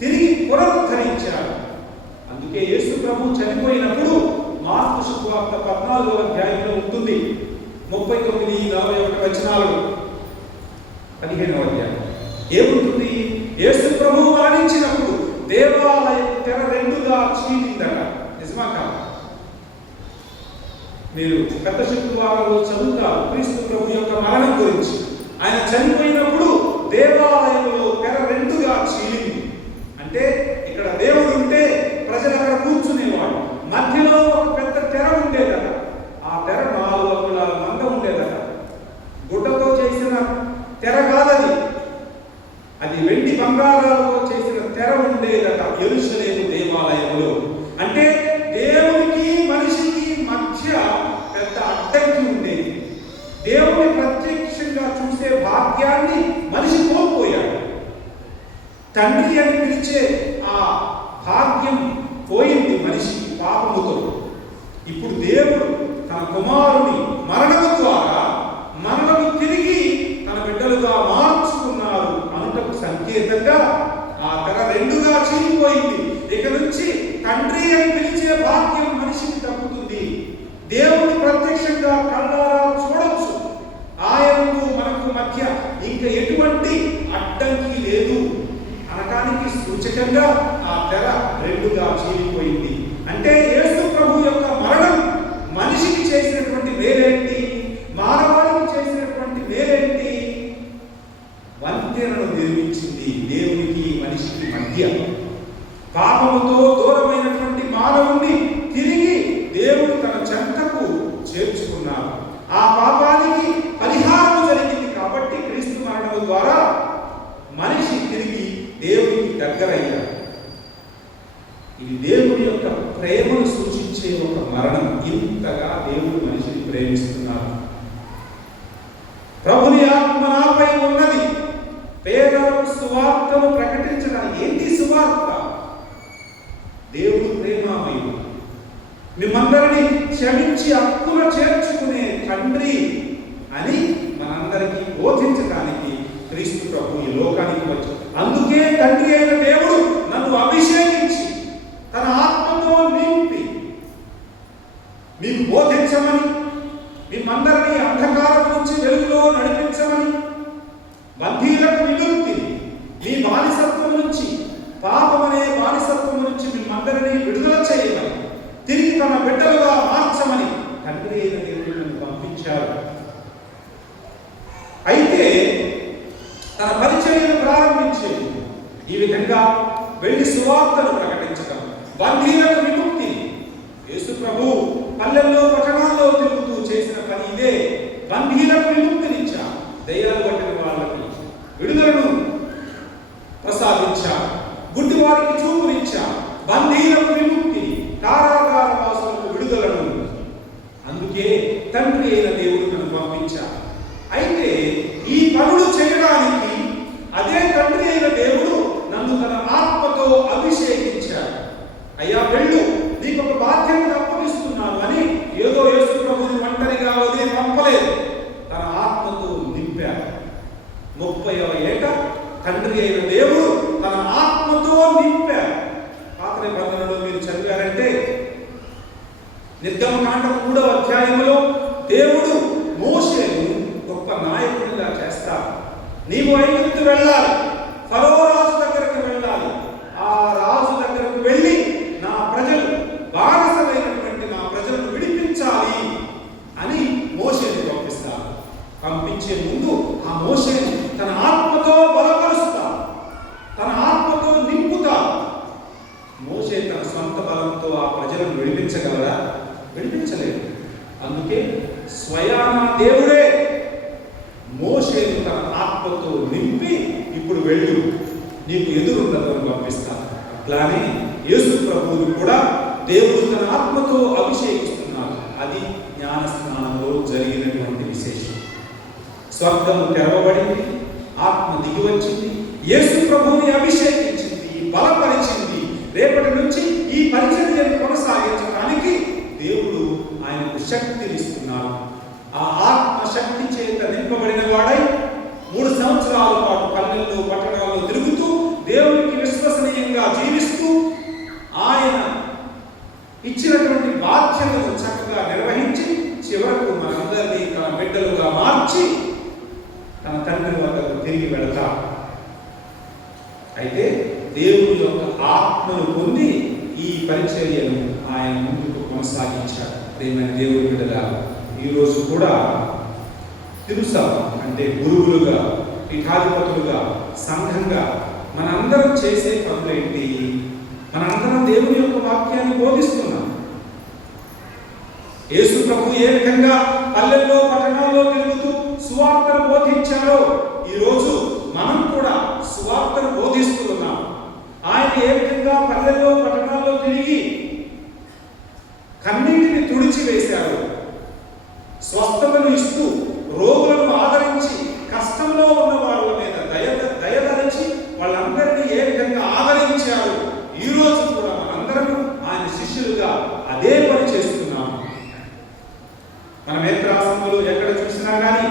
తిరిగి పునరుద్ధరించారు. అందుకే యేసు ప్రభు చనిపోయినప్పుడు మార్కు సువార్త 14వ అధ్యాయంలో ఉంటుంది, 39-41 వచనాలు, 15వ అధ్యాయం ఏముంటుంది? యేసు ప్రభు మరణించినప్పుడు దేవాలయం తెర 2గా చీలిందట. నిజమా కాదు? మీరు పెద్ద శుక్రవారంలో చదువుతారు క్రీస్తు ప్రభు యొక్క మరణం గురించి. ఆయన చనిపోయినప్పుడు దేవాలయంలో తెర 2గా చీలింది. అంటే ఇక్కడ దేవుడు ఉంటే ప్రజలు అక్కడ కూర్చునేవాడు. మధ్యలో ఒక పెద్ద తెర ఉండేదట. ఆ తెర 4 అంగుళాల మందం ఉండేదట. గుడ్డతో చేసిన తెర కాదది, అది వెండి బంగారాలతో చేసిన తెర ఉండేదట యెరూషలేము దేవాలయంలో. అంటే దేవునికి మనిషికి మధ్య పెద్ద అడ్డంకి ఉండేది. దేవుని ప్రత్యక్షంగా చూసే భాగ్యాన్ని మనిషి కోల్పోయాడు. తండ్రి అని పిలిచే ఆ భాగ్యం పోయింది మనిషికి పాపముతో. ఇప్పుడు దేవుడు తన కుమారుని మరణము ద్వారా మనలను తిరిగి తన బిడ్డలుగా మార్చుకున్నారు అనుటకు సంకేతంగా ఆ తెర 2గా చీలిపోయింది. ఇక నుంచి తండ్రి అని పిలిచే భాగ్యం మనిషికి దక్కుతుంది. దేవుని ప్రత్యక్షంగా కళ్ళారా చూడొచ్చు. ఆయనకు మనకు మధ్య ఇంకా ఎటువంటి అడ్డంకి లేదు అనడానికి సూచకంగా ఆ తెర 2గా చీలిపోయింది. అంటే యేసు ప్రభు యొక్క మరణం మనిషికి చేసినటువంటి మేలేంటి? మానవాళికి చేసినటువంటి మేలేంటి? వంతెనను నిర్మించింది దేవునికి మనిషికి మధ్య. పాపముతో దూరమైనటువంటి మానవుణ్ణి తిరిగి దేవుడు తన చెంతకు చేర్చుకున్నాడు. ఆ పాపానికి పరిహారం జరిగింది కాబట్టి క్రీస్తు మరణము ద్వారా మనిషి తిరిగి దేవునికి దగ్గరయ్యాడు. ఇది దేవుడి యొక్క ప్రేమను సూచించే ఒక మరణం. ఇంతగా దేవుడు మనిషిని ప్రేమిస్తున్నారు. ప్రభుని ఆత్మ నాపై ఉన్నది, పేదలకు సువార్తను ప్రకటించడానికి. ఏంటి సువార్త? దేవుడు ప్రేమామయుడు, మిమ్మందరినీ క్షమించి హక్కున చేర్చుకునే తండ్రి అని మనందరికీ బోధించడానికి క్రీస్తు ప్రభు ఈ లోకానికి వచ్చాడు. అందుకే తండ్రి అయిన దేవుడు నన్ను అభిషేకించి తన ఆత్మతో నింపి మీకు బోధించమని, మిమ్మందరినీ అంధకారం నుంచి వెలుగులో నడిపి ప్రారంభించేది. ఈ విధంగా వెళ్ళి సువార్తను ప్రకటించడం, బంధీలకు విముక్తి. యేసు ప్రభు పల్లెల్లో పట్టణాల్లో తిరుగుతూ చేసిన పని ఇదే. బంధీలకు విముక్తినిచ్చా, దయ్యాలు పట్టిన వాళ్ళకి విడుదలను ప్రసాదించా, గుడ్డివారికి చూపునిచ్చా, బంధీలకు విముక్తి, కారాగార వాసులకు విడుదలను. అందుకే తండ్రి అయిన దేవుడు నన్ను పంపించా. అయితే ఈ పనులు చేయడానికి అదే తండ్రి అయిన దేవుడు నన్ను తన ఆత్మతో అభిషేకించాడు. అయ్యా వెళ్ళు, నీకు ఒక బాధ్యతను అప్పగిస్తున్నాను అని ఏదో యేసు ప్రభువుని ఒంటరిగా వదిలి పంపలేదు, తన ఆత్మతో నింపాడు. 30వ ఏట తండ్రి అయిన దేవుడు తన ఆత్మతో నింపాడు. పాత నిబంధనలో మీరు చదివారంటే నిర్గమకాండం 3వ అధ్యాయంలో దేవుడు మోషేను గొప్ప నాయకుడిగా చేస్తాడు. నీవు ఐగుప్తు వెళ్ళాలి, ఫరో రాజు దగ్గరకు వెళ్ళాలి, ఆ రాజు దగ్గరకు వెళ్ళి నా ప్రజలు బానిసలైనటువంటి నా ప్రజలను విడిపించాలి అని మోషేను పంపిస్తాడు. పంపించే ముందు ఆ మోషేను తన ఆత్మతో బలపరుస్తాడు, తన ఆత్మతో నింపుతాడు. మోషే తన సొంత బలంతో ఆ ప్రజలను విడిపించగలరా? విడిపించలేదు. అందుకే స్వయాన దేవుడే మోషేను తన ఆత్మతో నింపి ఇప్పుడు వెళ్ళు, నీకు ఎదురున్నదని పంపిస్తాను. అట్లానే యేసు ప్రభువును కూడా దేవుడు తన ఆత్మతో అభిషేకిస్తున్నారు. అది జ్ఞాన స్నానంలో జరిగినటువంటి విశేషం. స్వర్గము తెరవబడింది, ఆత్మ దిగి వచ్చింది, యేసు ప్రభువుని అభిషేకించింది, బలపరిచింది. రేపటి నుంచి ఈ పరిచర్యను కొనసాగించడానికి దేవుడు ఆయనకు శక్తినిస్తున్నాడు. ఆ ఆత్మ శక్తి చేత నింపబడిన వాడై 3 సంవత్సరాల పాటు పల్లెల్లో పట్టణాల్లో తిరుగుతూ దేవునికి విశ్వసనీయంగా జీవిస్తూ ఆయన ఇచ్చినటువంటి బాధ్యతను చక్కగా నిర్వహించి చివరకు మనందరినీ తన బిడ్డలుగా మార్చి తన తండ్రి వద్దకు తిరిగి వెళతాడు. అయితే దేవుని యొక్క ఆత్మను పొంది ఈ పరిచర్యను ఆయన ముందుకు కొనసాగించాడు. ప్రియమైన దేవుని బిడ్డగా ఈరోజు కూడా తిరుసభ అంటే గురువులుగా, పీఠాధిపతులుగా, సంఘంగా మనందరం చేసే పనులేంటి? మనందరం దేవుని యొక్క వాక్యాన్ని బోధిస్తున్నాం. యేసు ప్రభు ఏ విధంగా పల్లెల్లో పట్టణాల్లో తిరుగుతూ సువార్తను బోధించారో ఈరోజు మనం కూడా సువార్తను బోధిస్తూ ఉన్నాం. ఆయన ఏ విధంగా పల్లెల్లో పట్టణాల్లో తిరిగి కన్నీటిని తుడిచివేశారు, స్వస్థతను ఇస్తూ రోగులను ఆదరించి కష్టంలో ఉన్న వాళ్ళ మీద దయదలిచి వాళ్ళందరినీ ఏ విధంగా ఆదరించారు, ఈ రోజు కూడా మనందరం ఆయన శిష్యులుగా అదే పని చేస్తున్నాము. మన మేత్రాశ్రమంలో ఎక్కడ చూసినా కానీ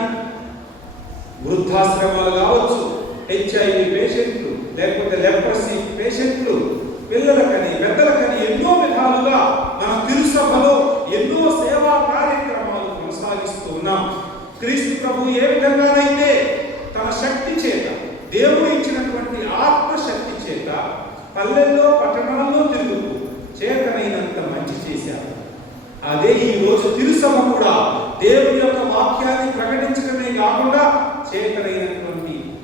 వృద్ధాశ్రమాలు కావచ్చు, HIV పేషెంట్లు, లేకపోతే లెప్రసీ పేషెంట్లు, పిల్లలకని పెద్దలకని ఎన్నో విధాలుగా మన తిరుసభలో ఎన్నో సేవా కార్యక్రమాలు కొనసాగిస్తూ ఉన్నాం. క్రీస్తు ప్రభు ఏ విధంగానైతే తన శక్తి చేత, దేవుడు ఇచ్చినటువంటి ఆత్మశక్తి చేత పల్లెల్లో పట్టణాల్లో తిరుగుతూ చేతనైనంత మంచి చేశారు. అదే ఈ రోజు తిరుసభ కూడా దేవుని యొక్క వాక్యాన్ని ప్రకటించడమే కాకుండా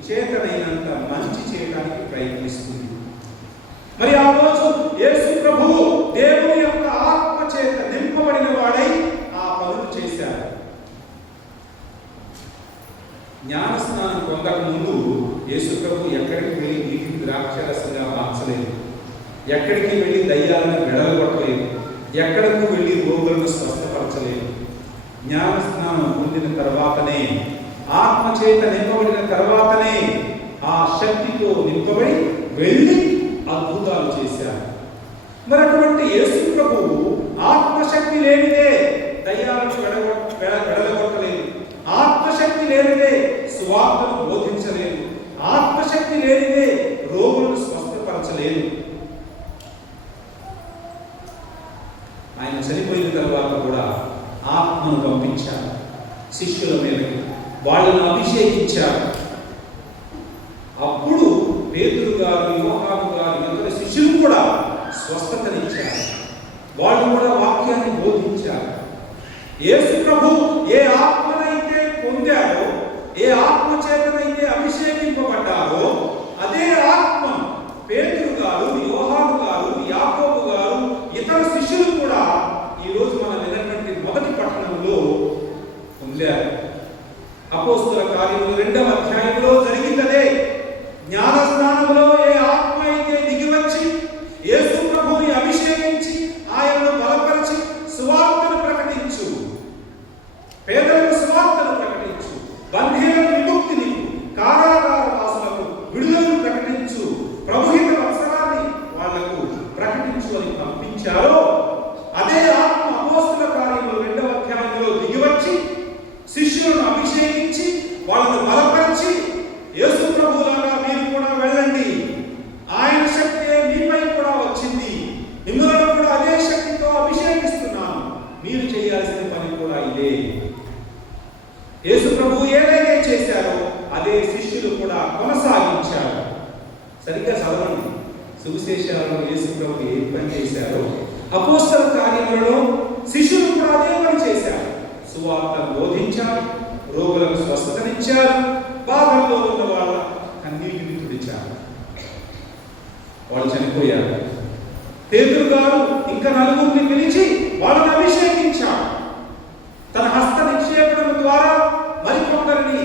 చేతనైనంత మంచి చేయడానికి ప్రయత్నిస్తుంది. మరి ఆ రోజు యేసు ప్రభువు దేవుని యొక్క ఆత్మ చేత నింపబడిన వాడై ఆ పనులు చేశారు. జ్ఞాన స్నానం పొందక ముందు యేసు ప్రభు ఎక్కడికి వెళ్ళి నీటిని ద్రాక్షరసంగా మార్చలేదు, ఎక్కడికి వెళ్ళి దయ్యాలను వెడలగొట్టలేదు, ఎక్కడకు వెళ్ళి రోగులను స్వస్థపరచలేదు. జ్ఞాన స్నానం పొందిన తర్వాతనే, ఆత్మ చేత నింపబడిన తర్వాతనే ఆ శక్తితో నింపబడి వెళ్ళి అద్భుతాలు చేశారు. మరి అటువంటి యేసు ప్రభువు ఆత్మశక్తి లేనిదే దయ్యాలను వెడలగొట్టలేదు, ఆత్మశక్తి లేనిదే సువార్తను బోధించలేదు, ఆత్మశక్తి లేనిదే రోగులను స్వస్థపరచలేదు. ఆయన చనిపోయిన తర్వాత కూడా ఆత్మను పంపించారు శిష్యుల మీదకి, వాళ్ళను అభిషేకించారు. అప్పుడు పేతురు గారు, యోహాను గారు, ఇతర శిష్యులు కూడా స్వస్థతనిచ్చారు. వాళ్ళు కూడా వాక్యాన్ని బోధించారు. యేసు ప్రభు ఏ ఆత్మనైతే పొందాడో, ఏ ఆత్మ చేతనైతే అభిషేకింపబడ్డారో శిష్యులు కూడా కొనసాగించారు. సరిగ్గా చదవండి. సువిశేషాలలో యేసు ప్రభు ఏ పని చేశారో అపోస్తల కార్యములలో శిష్యులు కూడా అదే పని చేశారు. సువార్తను బోధించారు, రోగులకు స్వస్థతనిచ్చారు, బాధల్లో ఉన్న వాళ్ళ కన్నీటిని తుడిచారు. వాళ్ళు చనిపోయారు. పేతురు గారు ఇంకా నలుగురిని పిలిచి వాళ్ళని అభిషేకించారు. తన హస్త నిక్షేపణ ద్వారా మరికొందరిని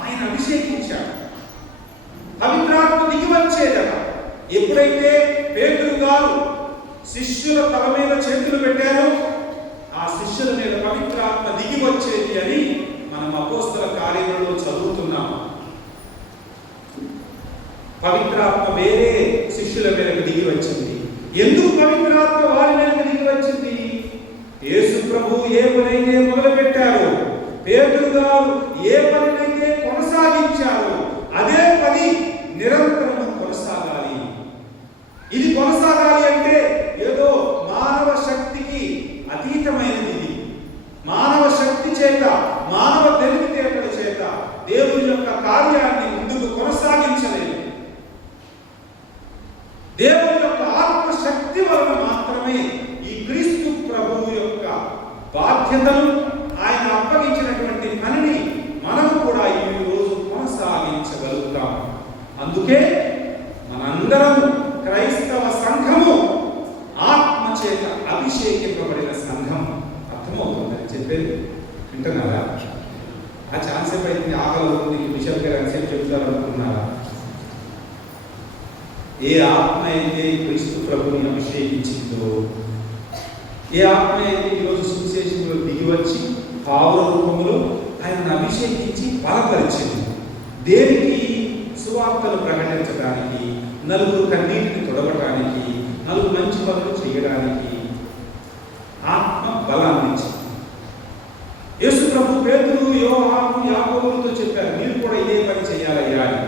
ఆయన అభిషేకించాడు. పవిత్రాత్మ దిగి వచ్చేదట. ఎప్పుడైతే పేతురు గారు శిష్యుల తల మీద చేతులు పెట్టారో ఆ శిష్యుల మీద పవిత్రాత్మ దిగి వచ్చేది అని మనం అపోస్తల కార్యములలో చదువుతున్నాము. పవిత్రాత్మ వేరే శిష్యుల మీదకి దిగి వచ్చింది. ఎందుకు పవిత్రాత్మ వారి మీదకి దిగి వచ్చింది? యేసు ప్రభు ఏ పనైతే మొదలు పెట్టారో, పేతురు గారు ఏ పనినైతే కొనసాగించారో అదే పని నిరంతరం కొనసాగాలి. ఇది కొనసాగాలి అంటే ఏదో మానవ శక్తికి అతీతమైనది. ఇది మానవ శక్తి చేత, మానవ తెలివితేటల చేత దేవుని యొక్క కార్యాన్ని ముందుకు కొనసాగించలేదు. దేవుని యొక్క ఆత్మశక్తి వలన మాత్రమే ఈ క్రీస్తు ప్రభువు యొక్క బాధ్యతను, ఆయన అప్పగించినటువంటి పనిని మనము కూడా ఈ రోజు కొనసాగించగలుగుతాం. అందుకే మనందరం క్రైస్తవ సంఘము ఆత్మ చేత అభిషేకింపబడిన సంఘం. అర్థమవుతుందని చెప్పేది వింటున్నారా? ఆ ఛాన్స్ అయితే ఆకలి బిషప్ గారు అని చెప్పి చెప్తారనుకున్నారా? ఏ ఆత్మ అయితే క్రీస్తు ప్రభుని అభిషేకించిందో, ఏ ఆత్మ అయితే ఈరోజు సువిశేషంలో దిగి వచ్చి పావుల రూపంలో ఆయనను అభిషేకించి బలపరిచింది. దేనికి? సువార్తను ప్రకటించడానికి, నలుగురు కన్నీటిని తొడగడానికి, నలుగురు మంచి పనులు చేయడానికి ఆత్మ బలాన్ని ఇచ్చింది. యేసు ప్రభు పేతురు, యోహాను, యాకోబులతో చెప్పారు, మీరు కూడా ఇదే పని చేయాలయ్యా అని.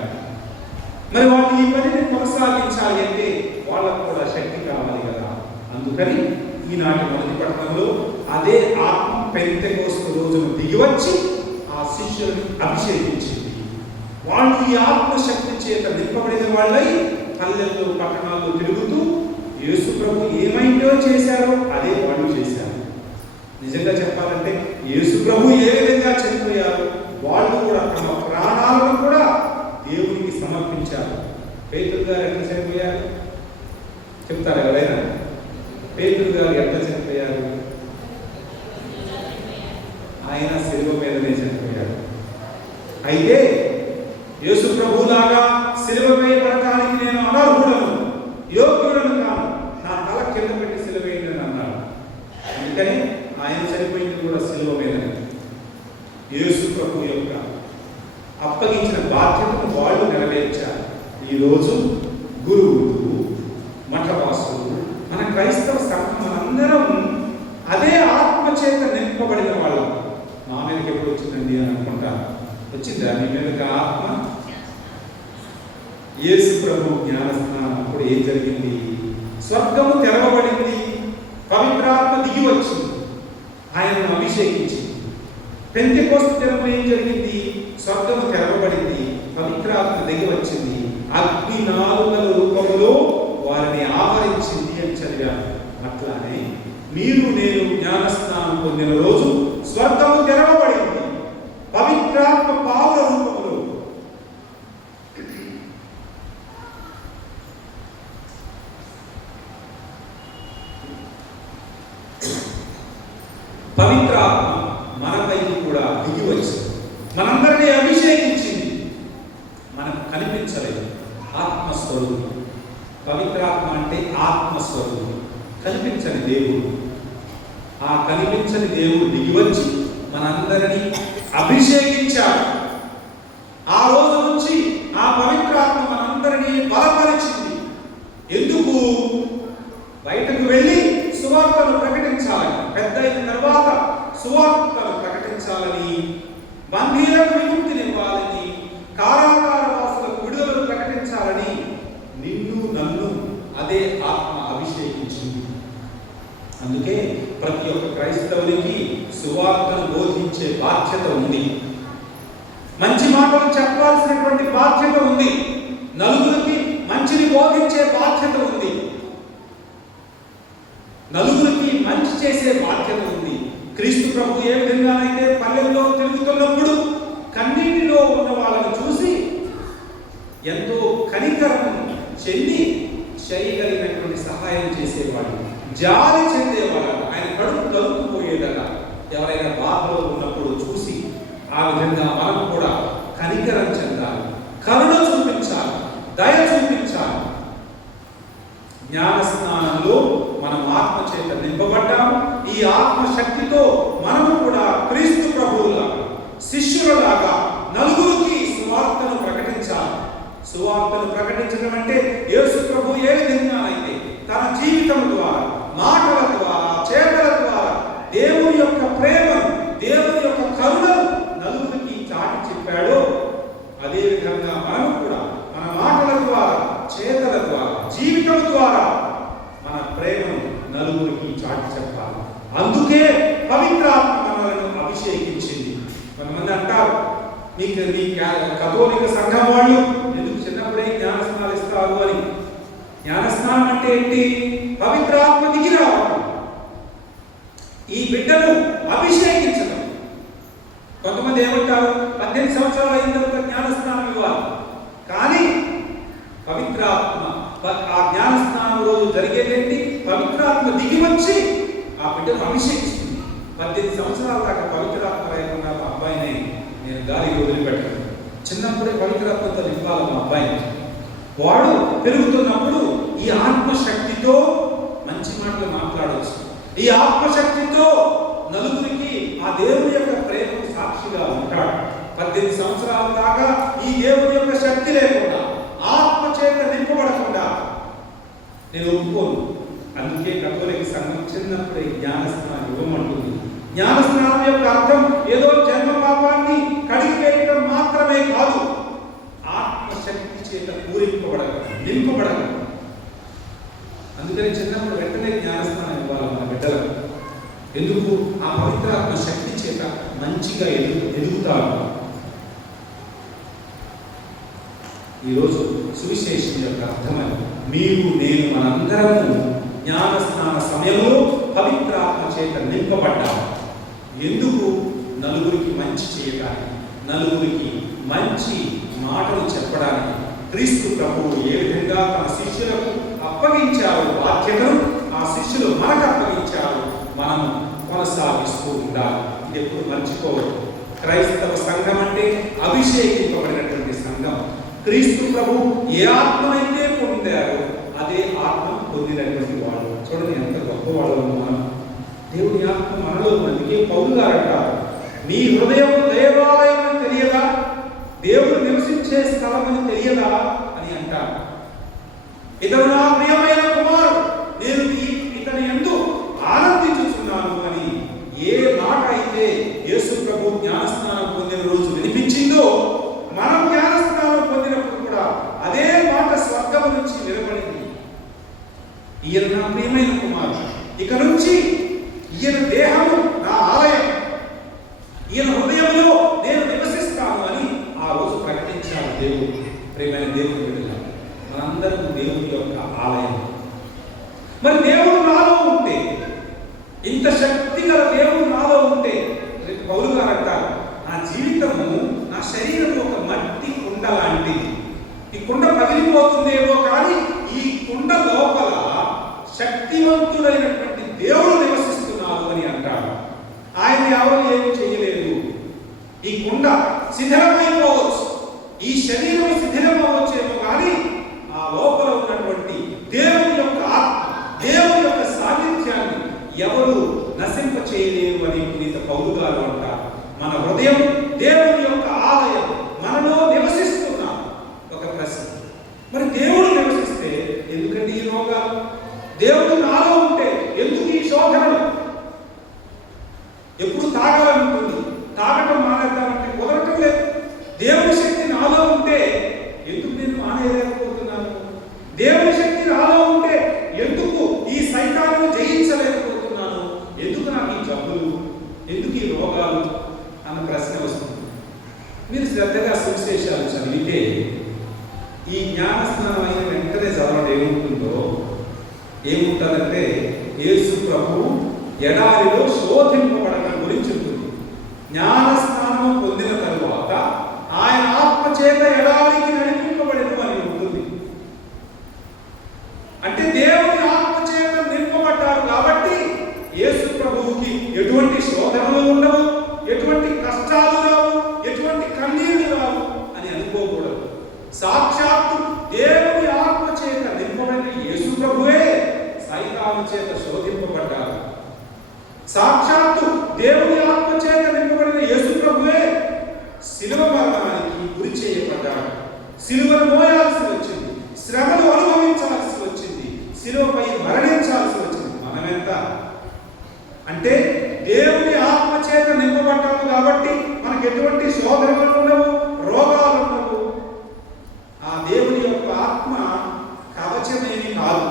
మరి వాళ్ళు ఈ పనిని కొనసాగించాలి అంటే వాళ్ళకు కూడా శక్తి కావాలి కదా. అందుకని ఈనాటి మొదటి పట్టణంలో అదే ఆత్మ పెంతెకోస్తు రోజున దిగివచ్చి ఆ శిష్యులను అభిషేకించింది. వాళ్ళు ఈ ఆత్మశక్తి చేత నింపబడిన వాళ్ళై పల్లెల్లో, పట్టణాల్లో తిరుగుతూ యేసు ప్రభు ఏమైందో చేశారో అదే వాళ్ళు చేశారు. నిజంగా చెప్పాలంటే యేసు ప్రభు ఏ విధంగా చనిపోయారో వాళ్ళు కూడా తమ ప్రాణాలను కూడా దేవునికి సమర్పించారు. పేతురు గారు ఎట్లా చనిపోయారు చెప్తారు ఎవరైనా? పేతురు గారు ఎట్లా చనిపోయారు? ఆయన శిలువ మీదనే చనిపోయారు. అయితే యేసు ప్రభులాగా శిలువ వేయబడటానికి నేను అనర్హుడను, యోగ్యుడను కాను, నా తల కింద పెట్టి శిలువ వేయండి అన్నాడు. అందుకని ఆయన చనిపోయింది కూడా శిలువ మీదనే. యేసు ప్రభు యొక్క అప్పగించిన బాధ్యతను వాళ్ళు నెరవేర్చారు. ఈరోజు గురువులు, మఠవాసులు, మన క్రైస్తవ సంఘం మనందరం అదే ఆత్మ చేత నింపబడిన వాళ్ళం. మా మీదకి ఎప్పుడు వచ్చిందండి అని అనుకుంటాను. వచ్చిందా మీ మీదకి ఆత్మ? యేసు ప్రభు జ్ఞానస్నానం అప్పుడు ఏం జరిగింది? స్వర్గము తెరవబడింది, పవిత్రాత్మ దిగి వచ్చింది, ఆయనను అభిషేకించింది. పెంతెకోస్తు దినం ఏం జరిగింది? స్వర్గము తెరవబడింది, పవిత్రాత్మ దిగి వచ్చింది, అగ్ని నాలుకల రూపంలో వారిని ఆవరించింది అని చదివాను. అట్లానే మీరు నేను జ్ఞానస్నానం పొందిన రోజు స్వర్గము తెరవబడింది, పవిత్రాత్మ పావుల రూపంలో. పవిత్రాత్మ మనపైకి కూడా దిగి వచ్చింది, మనందరినీ అభిషేకించింది. మనకు కనిపించలేదు, ఆత్మస్వరూపం. పవిత్రాత్మ అంటే ఆత్మస్వరూపం, కనిపించని దేవుడు. ఆ కనిపించని దేవుడు దిగివచ్చి మనందరినీ అభిషేకించాడు. ఆ రోజు నుంచి ఆ పవిత్రాత్మ మనందరినీ బలపరిచింది. ఎందుకు? బయటకు వెళ్ళి సువార్తను ప్రకటించాలని, పెద్ద అయిన తర్వాత సువార్తను ప్రకటించాలని, బందీలకు విముక్తినివ్వాలని, కారాగార వాసులకు విడుదలను ప్రకటించాలని నిన్ను నన్ను అదే ఆత్మ అభిషేకించింది. అందుకే ప్రతి ఒక్క క్రైస్తవునికి సువార్తను బోధించే బాధ్యత ఉంది. మంచి మాటలు చెప్పాల్సినటువంటి బాధ్యత ఉంది. నలుగురికి మంచిని బోధించే బాధ్యత ఉంది. నలుగురికి మంచి చేసే బాధ్యత ఉంది. క్రీస్తు ప్రభు ఏ విధంగానైతే పల్లెల్లో తిరుగుతున్నప్పుడు కన్నీటిలో ఉన్న వాళ్ళని చూసి ఎంతో కనికరం చెంది చేయగలిగినటువంటి సహాయం చేసేవాడు, జాలి చెందేవాడు. ఆయన కడుపు కలుపుకుపోయేదట ఎవరైనా బాధలో ఉన్నప్పుడు చూసి. ఆ విధంగా మనం కూడా కనికరం చెందాలి, కరుణ చూపించాలి, దయ చూపించాలి. జ్ఞాన స్నానంలో మనం ఆత్మ చేత నింపబడ్డాము. ఈ ఆత్మ శక్తితో మనము కూడా క్రీస్తు ప్రభువులాగా, శిష్యులలాగా నలుగురికి సువార్తను ప్రకటించాలి. సువార్తను ప్రకటించడం అంటే యేసు ప్రభు ఏ విధంగా అయితే తన జీవితం ద్వారా, మాటల ద్వారా, చేతల ద్వారా దేవుని యొక్క ప్రేమను, దేవుని యొక్క కరుణను నలుగురికి చాటి చెప్పాడో అదే విధంగా మనం కూడా మన మాటల ద్వారా, చేతల ద్వారా, జీవితం ద్వారా మన ప్రేమను నలుగురికి చాటి చెప్పాలి. అందుకే పవిత్రాత్మ మనలను అభిషేకించింది. కొంతమంది అంటారు, మీకు మీ కథోలిక సంఘం వాళ్ళు ఎందుకు చిన్నప్పుడే జ్ఞానస్నానాలు ఇస్తారు అని. జ్ఞానస్నానం అంటే ఏంటి? పవిత్రాత్మ దిగి రావడం, ఈ బిడ్డను అభిషేకించడం. కొంతమంది ఏమంటారు, 18 సంవత్సరాలు అయిన తర్వాత జ్ఞానస్నానం ఇవ్వాలి. కానీ పవిత్రాత్మ ఆ జ్ఞానస్నానం రోజు జరిగేదేంటి? పవిత్రాత్మ దిగి వచ్చి ఆ బిడ్డను అభిషేకిస్తుంది. 18 సంవత్సరాల దాకా పవిత్రాత్మ లేకుండా మా అబ్బాయిని నేను గాలికి వదిలిపెట్టాను. చిన్నప్పుడే పవిత్రాత్మతో నింపాలి మా అబ్బాయిని. వాడు పెరుగుతున్నప్పుడు ఈ ఆత్మశక్తితో మంచి మాటలు మాట్లాడవచ్చు. ఈ ఆత్మశక్తితో నలుగురికి ఆ దేవుని యొక్క ప్రేమకు సాక్షిగా ఉంటాడు. 18 సంవత్సరాల దాకా ఈ దేవుని యొక్క శక్తి లేకుండా, ఆత్మ చేత నింపబడకుండా నేను ఒప్పుకోను. అందుకే కథోలిక సంఘం చిన్నప్పుడే జ్ఞానస్నానం ఇవ్వమంటుంది. జ్ఞానస్నానం యొక్క అర్థం ఏదో జన్మ పాపాన్ని కడిగివేయడం మాత్రమే కాదు, ఆత్మశక్తి చేత పూరింపబడగలరు, నింపబడగలరు. అందుకని చిన్నప్పుడు వెంటనే జ్ఞానస్నానం ఇవ్వాలి మన బిడ్డలకు. ఎందుకు? ఆ పవిత్రాత్మ శక్తి చేత మంచిగా ఎదుగుతారు. ఈరోజు సువిశేషం యొక్క అర్థమని మీరు, నేను, మనందరము జ్ఞానస్నాన సమయంలో పవిత్రాత్మ చేత నింపబడ్డాము. ఎందుకు? నలుగురికి మంచి చేయడానికి, నలుగురికి మంచి మాటలు చెప్పడానికి. క్రీస్తు ప్రభువు ఏ విధంగా తన శిష్యులకు అప్పగించారు బాధ్యతను, ఆ శిష్యులు మనకు అప్పగించారు. మనం కొనసాగిస్తూ ఉండాలి. ఇది ఎప్పుడు మర్చిపోవద్దు. క్రైస్తవ సంఘం అంటే అభిషేకింపబడినటువంటి సంఘం. క్రీస్తు ప్రభు ఏ ఆత్మనైతే పొందారో అదే ఆత్మ పొందినటువంటి వాడు. చూడండి ఎంత గొప్పవాళ్ళు మనం. దేవుని ఆత్మ మనలో. అందుకే పౌలు గారు అంటారు, నీ హృదయం దేవాలయం అని తెలియదా, దేవుడు నివసించే స్థలం అని తెలియదా అని అంటారు. ఇతడు నా ప్రియమైన కుమారుడు, నేను ఇతని యందు ఆనందించుచున్నాను అని ఏ మాట అయితే యేసు ప్రభు జ్ఞానస్నానం పొందిన రోజు వినిపించిందో, మనం జ్ఞానస్నానం పొందినప్పుడు కూడా అదే మాట స్వర్గం నుంచి వినబడింది. ఈయన నా ప్రియమైన కుమారుడు, ఇక నుంచి ఈయన దేహము నా ఆలయం, ఈయన హృదయంలో నేను నివసిస్తాను అని ఆ రోజు ప్రకటించాడు దేవుడు. ప్రియమైన దేవుని బిడ్డలారా, మనందరం దేవుని యొక్క ఆలయం. మరి దేవుడు నాలో ఉంటే, ఇంత శక్తి గల దేవుడు నాలో ఉంటే, పౌలు గారు అంటారు, నా జీవితము, నా శరీరం ఒక మట్టి కుండ లాంటిది. ఈ కుండ పగిలిపోతుందేమో కానీ ఈ కుండ లోపల శక్తివంతుడైనటువంటి దేవుడు నివసిస్తున్నారు అని అంటారు. ఆయన ఎవరు ఏమి చేయలేదు. ఈ కుండ శిథిలమైపోవచ్చు, ఈ శరీరం శిథిలమవచ్చేమో కానీ ఆ లోపల ఉన్నటువంటి దేవుని యొక్క ఆత్మ, దేవుని యొక్క సాన్నిధ్యాన్ని ఎవరు నశింప చేయలేరు అని పునీత పౌలు గారు అంటారు. మన హృదయం దేవుని యొక్క ఆలయం, మనలో నివసిస్తున్నాం. ఒక ప్రశ్న, మరి దేవుడు నివసిస్తే ఎందుకండి ఈ రోగాలు? దేవుడు నాలో ఉంటే ఎందుకు ఈ శోధనలు? ఎప్పుడు తాగాలనుకుంటుంది, తాగటం మానేద్దామంటే కుదరటం లేదు. దేవుని శక్తి నాలో ఉంటే ఎందుకు నేను మానేయలేకపోతున్నాను? దేవుని శక్తి నాలో ఉంటే ఎందుకు ఈ సైతాన్ని జయించలేకపోతున్నాను? ఎందుకు నాకు ఈ జబ్బులు, ఎందుకు ఈ రోగాలు అన్న ప్రశ్న వస్తుంది. మీరు శ్రద్ధగా సువిశేషాలు చదివితే ఈ జ్ఞానస్నానం అయిన వెంటనే చదవడం ఏముంటుందంటే యేసు ప్రభువు ఎడారిలో శోధింపబడటం గురించి ఉంటుంది. జ్ఞానస్నానం పొందిన తరువాత ఆయన ఆత్మ చేత ఎడారికి నడిపింపబడేది అని ఉంటుంది. అంటే దేవుని ఆత్మ చేత నింపబడ్డారు కాబట్టి యేసు ప్రభువుకి ఎటువంటి శోధనలు ఉండవు, ఎటువంటి కష్టాలు రావు, ఎటువంటి కన్నీళ్లు రావు అని అనుకోకూడదు. సాక్షాత్తు దేవుని ఆత్మ చేత నింపబడిన యేసు ప్రభువే సైతాను చేత శోధింపబడ్డారు. సాక్షాత్తు దేవుని ఆత్మ చేత నింపబడిన యేసు ప్రభువే శిలువ మరణానికి గురి చేయబడ్డాడు. శిలువను మోయాల్సి వచ్చింది, శ్రమలు అనుభవించాల్సి వచ్చింది, శిలువపై మరణించాల్సి వచ్చింది. మనమెంత అంటే దేవుని ఆత్మ చేత నింపబడ్డాము కాబట్టి మనకు ఎటువంటి శోధనలు ఉండవు, రోగాలు ఉండవు. ఆ దేవుని యొక్క ఆత్మ కవచమేమి కాదు.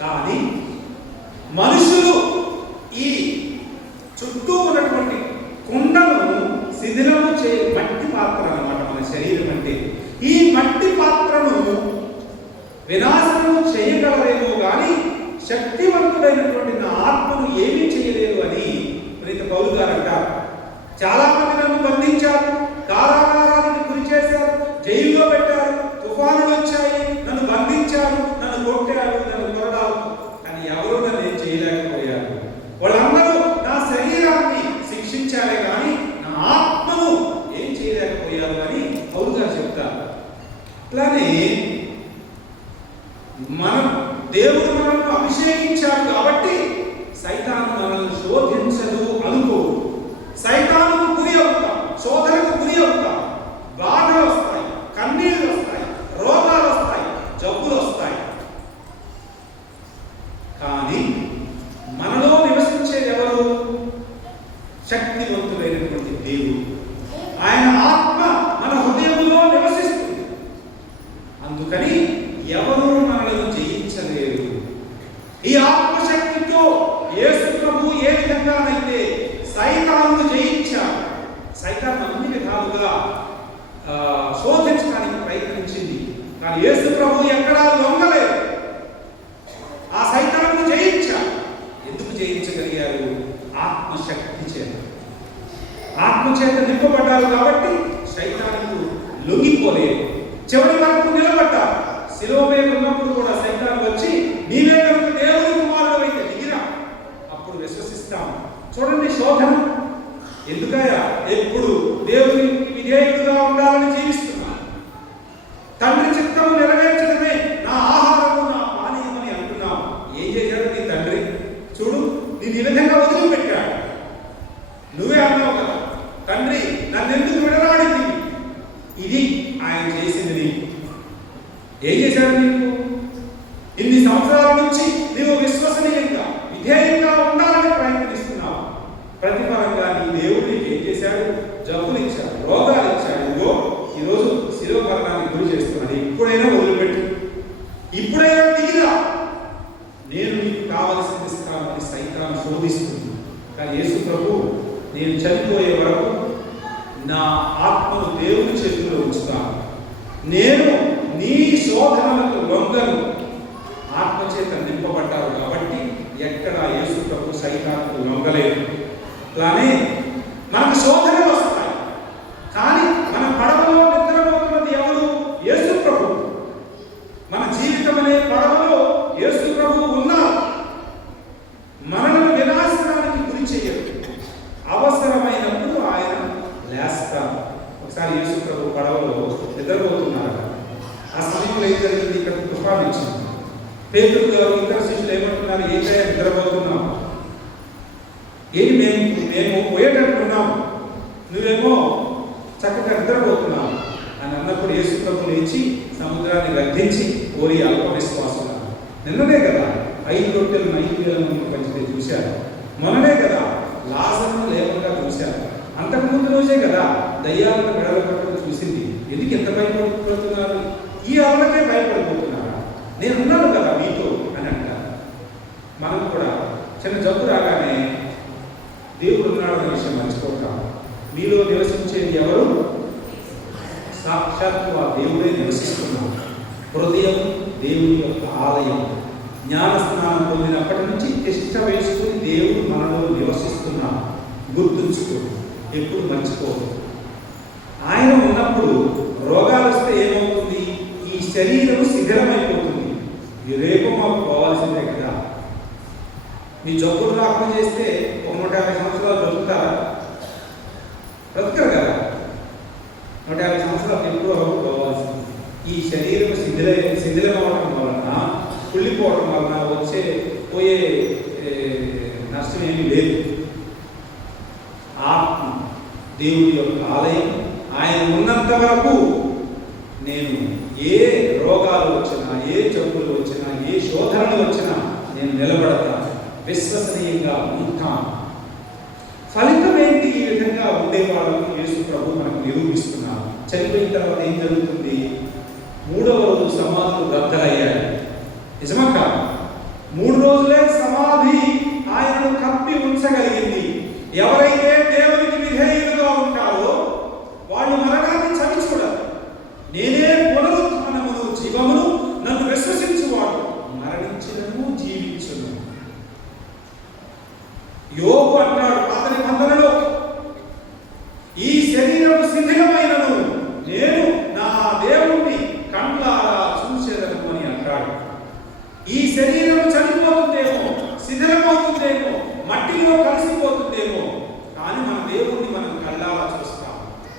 కానీ మనుషులు ఈ చుట్టూ ఉన్నటువంటి కుండను శిథిలము మట్టి పాత్ర అన్నమాట మన శరీరం అంటే. ఈ మట్టి పాత్రను వినాశనము చేయగలరేమో కానీ శక్తివంతుడైనటువంటి నా ఆత్మను ఏమీ చేయలేదు అని ప్రీత పౌలు గారు అంటారు. చాలా మంది నన్ను బంధించారు, కారాగారానికి గురి చేశారు, జైల్లో పెట్టారు, తుఫానులు వచ్చాయి, నన్ను బంధించారు, నన్ను కొట్టారు, నన్ను కొరడారు, కానీ ఎవరూ నన్ను ఏం చేయలేకపోయారు. వాళ్ళందరూ నా శరీరాన్ని శిక్షించారే కానీ నా ఆత్మను ఏం చేయలేకపోయారు అని పౌలు గారు చెప్తారు. అట్లానే మనం దేవుడు మనల్ని అభిషేకించాడు కాబట్టి సైతాను మనల్ని శోధించదు అనుకోడు. సైతానుకు గురి అవుతాం, శోధనకు గురి అవుతాం, బాధలు వస్తాయి, కన్నీళ్ళు వస్తాయి, రోగాలు వస్తాయి, జబ్బులు వస్తాయి. కానీ మనలో నివసించేది ఎవరు? శక్తివంతుడైనటువంటి దేవుడు. ఆయన ఆత్మ మన హృదయంలో నివసిస్తుంది. అందుకని ఎవరు మనలను జయించలేరు. ఈ ఆత్మశక్తితో యేసు ప్రభు ఏ విధంగానైతే సైతాను జయించాడు, సైతాను అన్ని విధాలుగా శోధించడానికి ప్రయత్నించింది, కానీ యేసు ప్రభు ఎక్కడా లొంగలేదు. ఆ సైతాను జయించాడు. ఎందుకు జయించగలిగారు? ఆత్మశక్తి చేత. ఆత్మచేత నింపబడ్డారు కాబట్టి సైతానుకు లొంగిపోలేదు. చివరి వరకు నిలబడ్డారు. శిలువ మీద ఉన్నప్పుడు కూడా సైతాను వచ్చి నీవే కనుక దేవుని కుమారుడు అయితే దిగిరా, అప్పుడు విశ్వసిస్తాం. చూడండి శోధన ఎందుకయ్యా? ఎప్పుడు దేవునికి విధేయుడుగా ఉండాలని జీవిస్తున్నా. తండ్రి చిత్తము నెరవేర్చడమే నా ఆహారము, నా పానీయం అని అంటున్నావు. ఏం చేశాడు నీ తండ్రి? చూడు, నేను ఈ విధంగా వదిలిపెట్టాడు. నువ్వే అన్నావు కదా, తండ్రి నన్నెందుకు విడనాడింది? ఇది ఆయన చేసింది నీకు. ఏం చేశాడు నీకు? ఇన్ని సంవత్సరాల నుంచి నీవు విశ్వసనీయంగా విధేయంగా ఉండాలని ప్రయత్నిస్తున్నావు. ప్రతిఫలంగా నీ దేవుడు నీకు ఏం చేశాడు? జబ్బులు ఇచ్చాడు, రోగాలు ఇచ్చాడు. ఇదిగో ఈరోజు శిలువ మరణానికి గురి చేస్తున్నాడు. ఇప్పుడైనా వదిలిపెట్టు, ఇప్పుడైనా దిగిరా, నేను నీకు కావలసింది ఇస్తానని సైతాను శోధిస్తుంది. కానీ యేసు ప్రభు నేను చనిపోయే వరకు నా ఆత్మను దేవుని చేతిలో ఉంచుతాను, నేను నీ శోధనలకు లొంగను. ఆత్మచేత నింపబడ్డారు కాబట్టి ఎక్కడ యేసు ప్రభు సైతానుకు లొంగలేదు. అలానే మనకు శోధనలు వస్తాయి, కానీ మన పడవలో నిద్రపోతున్నది ఎవరు? యేసు ప్రభు. మన జీవితం అనే పడవలో యేసు ప్రభు ఉన్నారు. మనల్ని వినాశనానికి గురి చేయరు. అవసరమైనప్పుడు ఆయన లేస్తారు. ఒకసారి యేసు ప్రభు పడవలో నిద్రపోతున్నారు. ఆ సమయంలో ఏం జరిగింది? ఇక్కడ తుఫాను వచ్చింది. పేతురు గారు ఇతర శిష్యులు ఏమంటున్నారు? ఏకైనా నిద్రపోతున్నాం, ఏది మేము పోయేటట్టున్నాము, నువ్వేమో చక్కగా నిద్రపోతున్నావు అని అన్నప్పుడు యేసు ప్రభు లేచి సముద్రాన్ని గద్దించి ఓరి అల్ప విశ్వాసం. నిన్ననే కదా 5 రొట్టెలు 5,000 మందికి పంచితే చూశారు. మొన్ననే కదా లాజరును లేకుండా చూశారు. అంతకుముందు రోజే కదా దయ్యాలను విడవకుండా చూసింది. ఎందుకు ఎంత భయపడిపోతున్నారు? ఈ అలకే భయపడిపోతున్నారా? నేనున్నాను కదా మీతో అని అంటారు. మనం కూడా చిన్న జబ్బు రాగానే దేవుడు ఉన్నాడన్న విషయం మర్చిపోతాం. మీలో నివసించేది ఎవరు? దేవుడే నివసిస్తున్నాడు. హృదయం దేవుని యొక్క ఆలయం. జ్ఞాన స్నానం పొందినప్పటి నుంచి తిష్ట వేసుకుని దేవుడు మనలో నివసిస్తున్నాడు. గుర్తుంచుకో, ఎప్పుడు మర్చిపోదు. ఆయన ఉన్నప్పుడు రోగాలు వస్తే ఏమవుతుంది? ఈ శరీరం శిథిలమైపోతుంది. రేపు మాకు పోవాల్సిందే కదా. మీ జబ్బులు రాకుండా చేస్తే 150 సంవత్సరాలు బ్రతుకుతారా? బ్రతకరు కదా. 150 సంవత్సరాలు ఎప్పుడో పోవాల్సింది. ఈ శరీరం శిథిలమవడం వలన, కుళ్ళిపోవడం వలన పోయే నష్టం ఏమీ లేదు. ఆత్మ దేవుడి యొక్క ఆలయం. ఆయన ఉన్నంత వరకు నేను ఏ రోగాలు వచ్చినా, ఏ జబ్బులు వచ్చినా, ఏ శోధనలు వచ్చినా నేను నిలబడతాను, విశ్వసనీయంగా ఉంటాను. ఫలితం ఏంటి? ఈ విధంగా ఉండేవాళ్ళని యేసు ప్రభు మనకు నిరూపిస్తున్నారు. చనిపోయిన తర్వాత ఏం జరుగుతుంది? 3వ రోజు సమాధులు బద్దలయ్యాయి. నిజమా కాదు? 3 రోజులే సమాధి ఆయనను కప్పి ఉంచగలిగింది. ఎవరైతే దేవునికి విధేయులుగా ఉంటారో వాళ్ళు మరణాన్ని చవి చూడరు. నేనే పునరుత్థానమును జీవమును, నన్ను విశ్వసించువాడు మరణించినను జీవించును. యోబు అంటాడు అతని మందలలో, ఈ శరీరం శిథిలమైనను నేను నా దేవుణ్ణి కండ్లారా చూసేదను అని అంటాడు. ఈ శరీరం చనిపోతుందేమో, శిథిలమవుతుందేమో, మట్టిలో కలిసిపోతుందేమో, కానీ మన దేవుణ్ణి మనం కళ్ళారా చూస్తాం.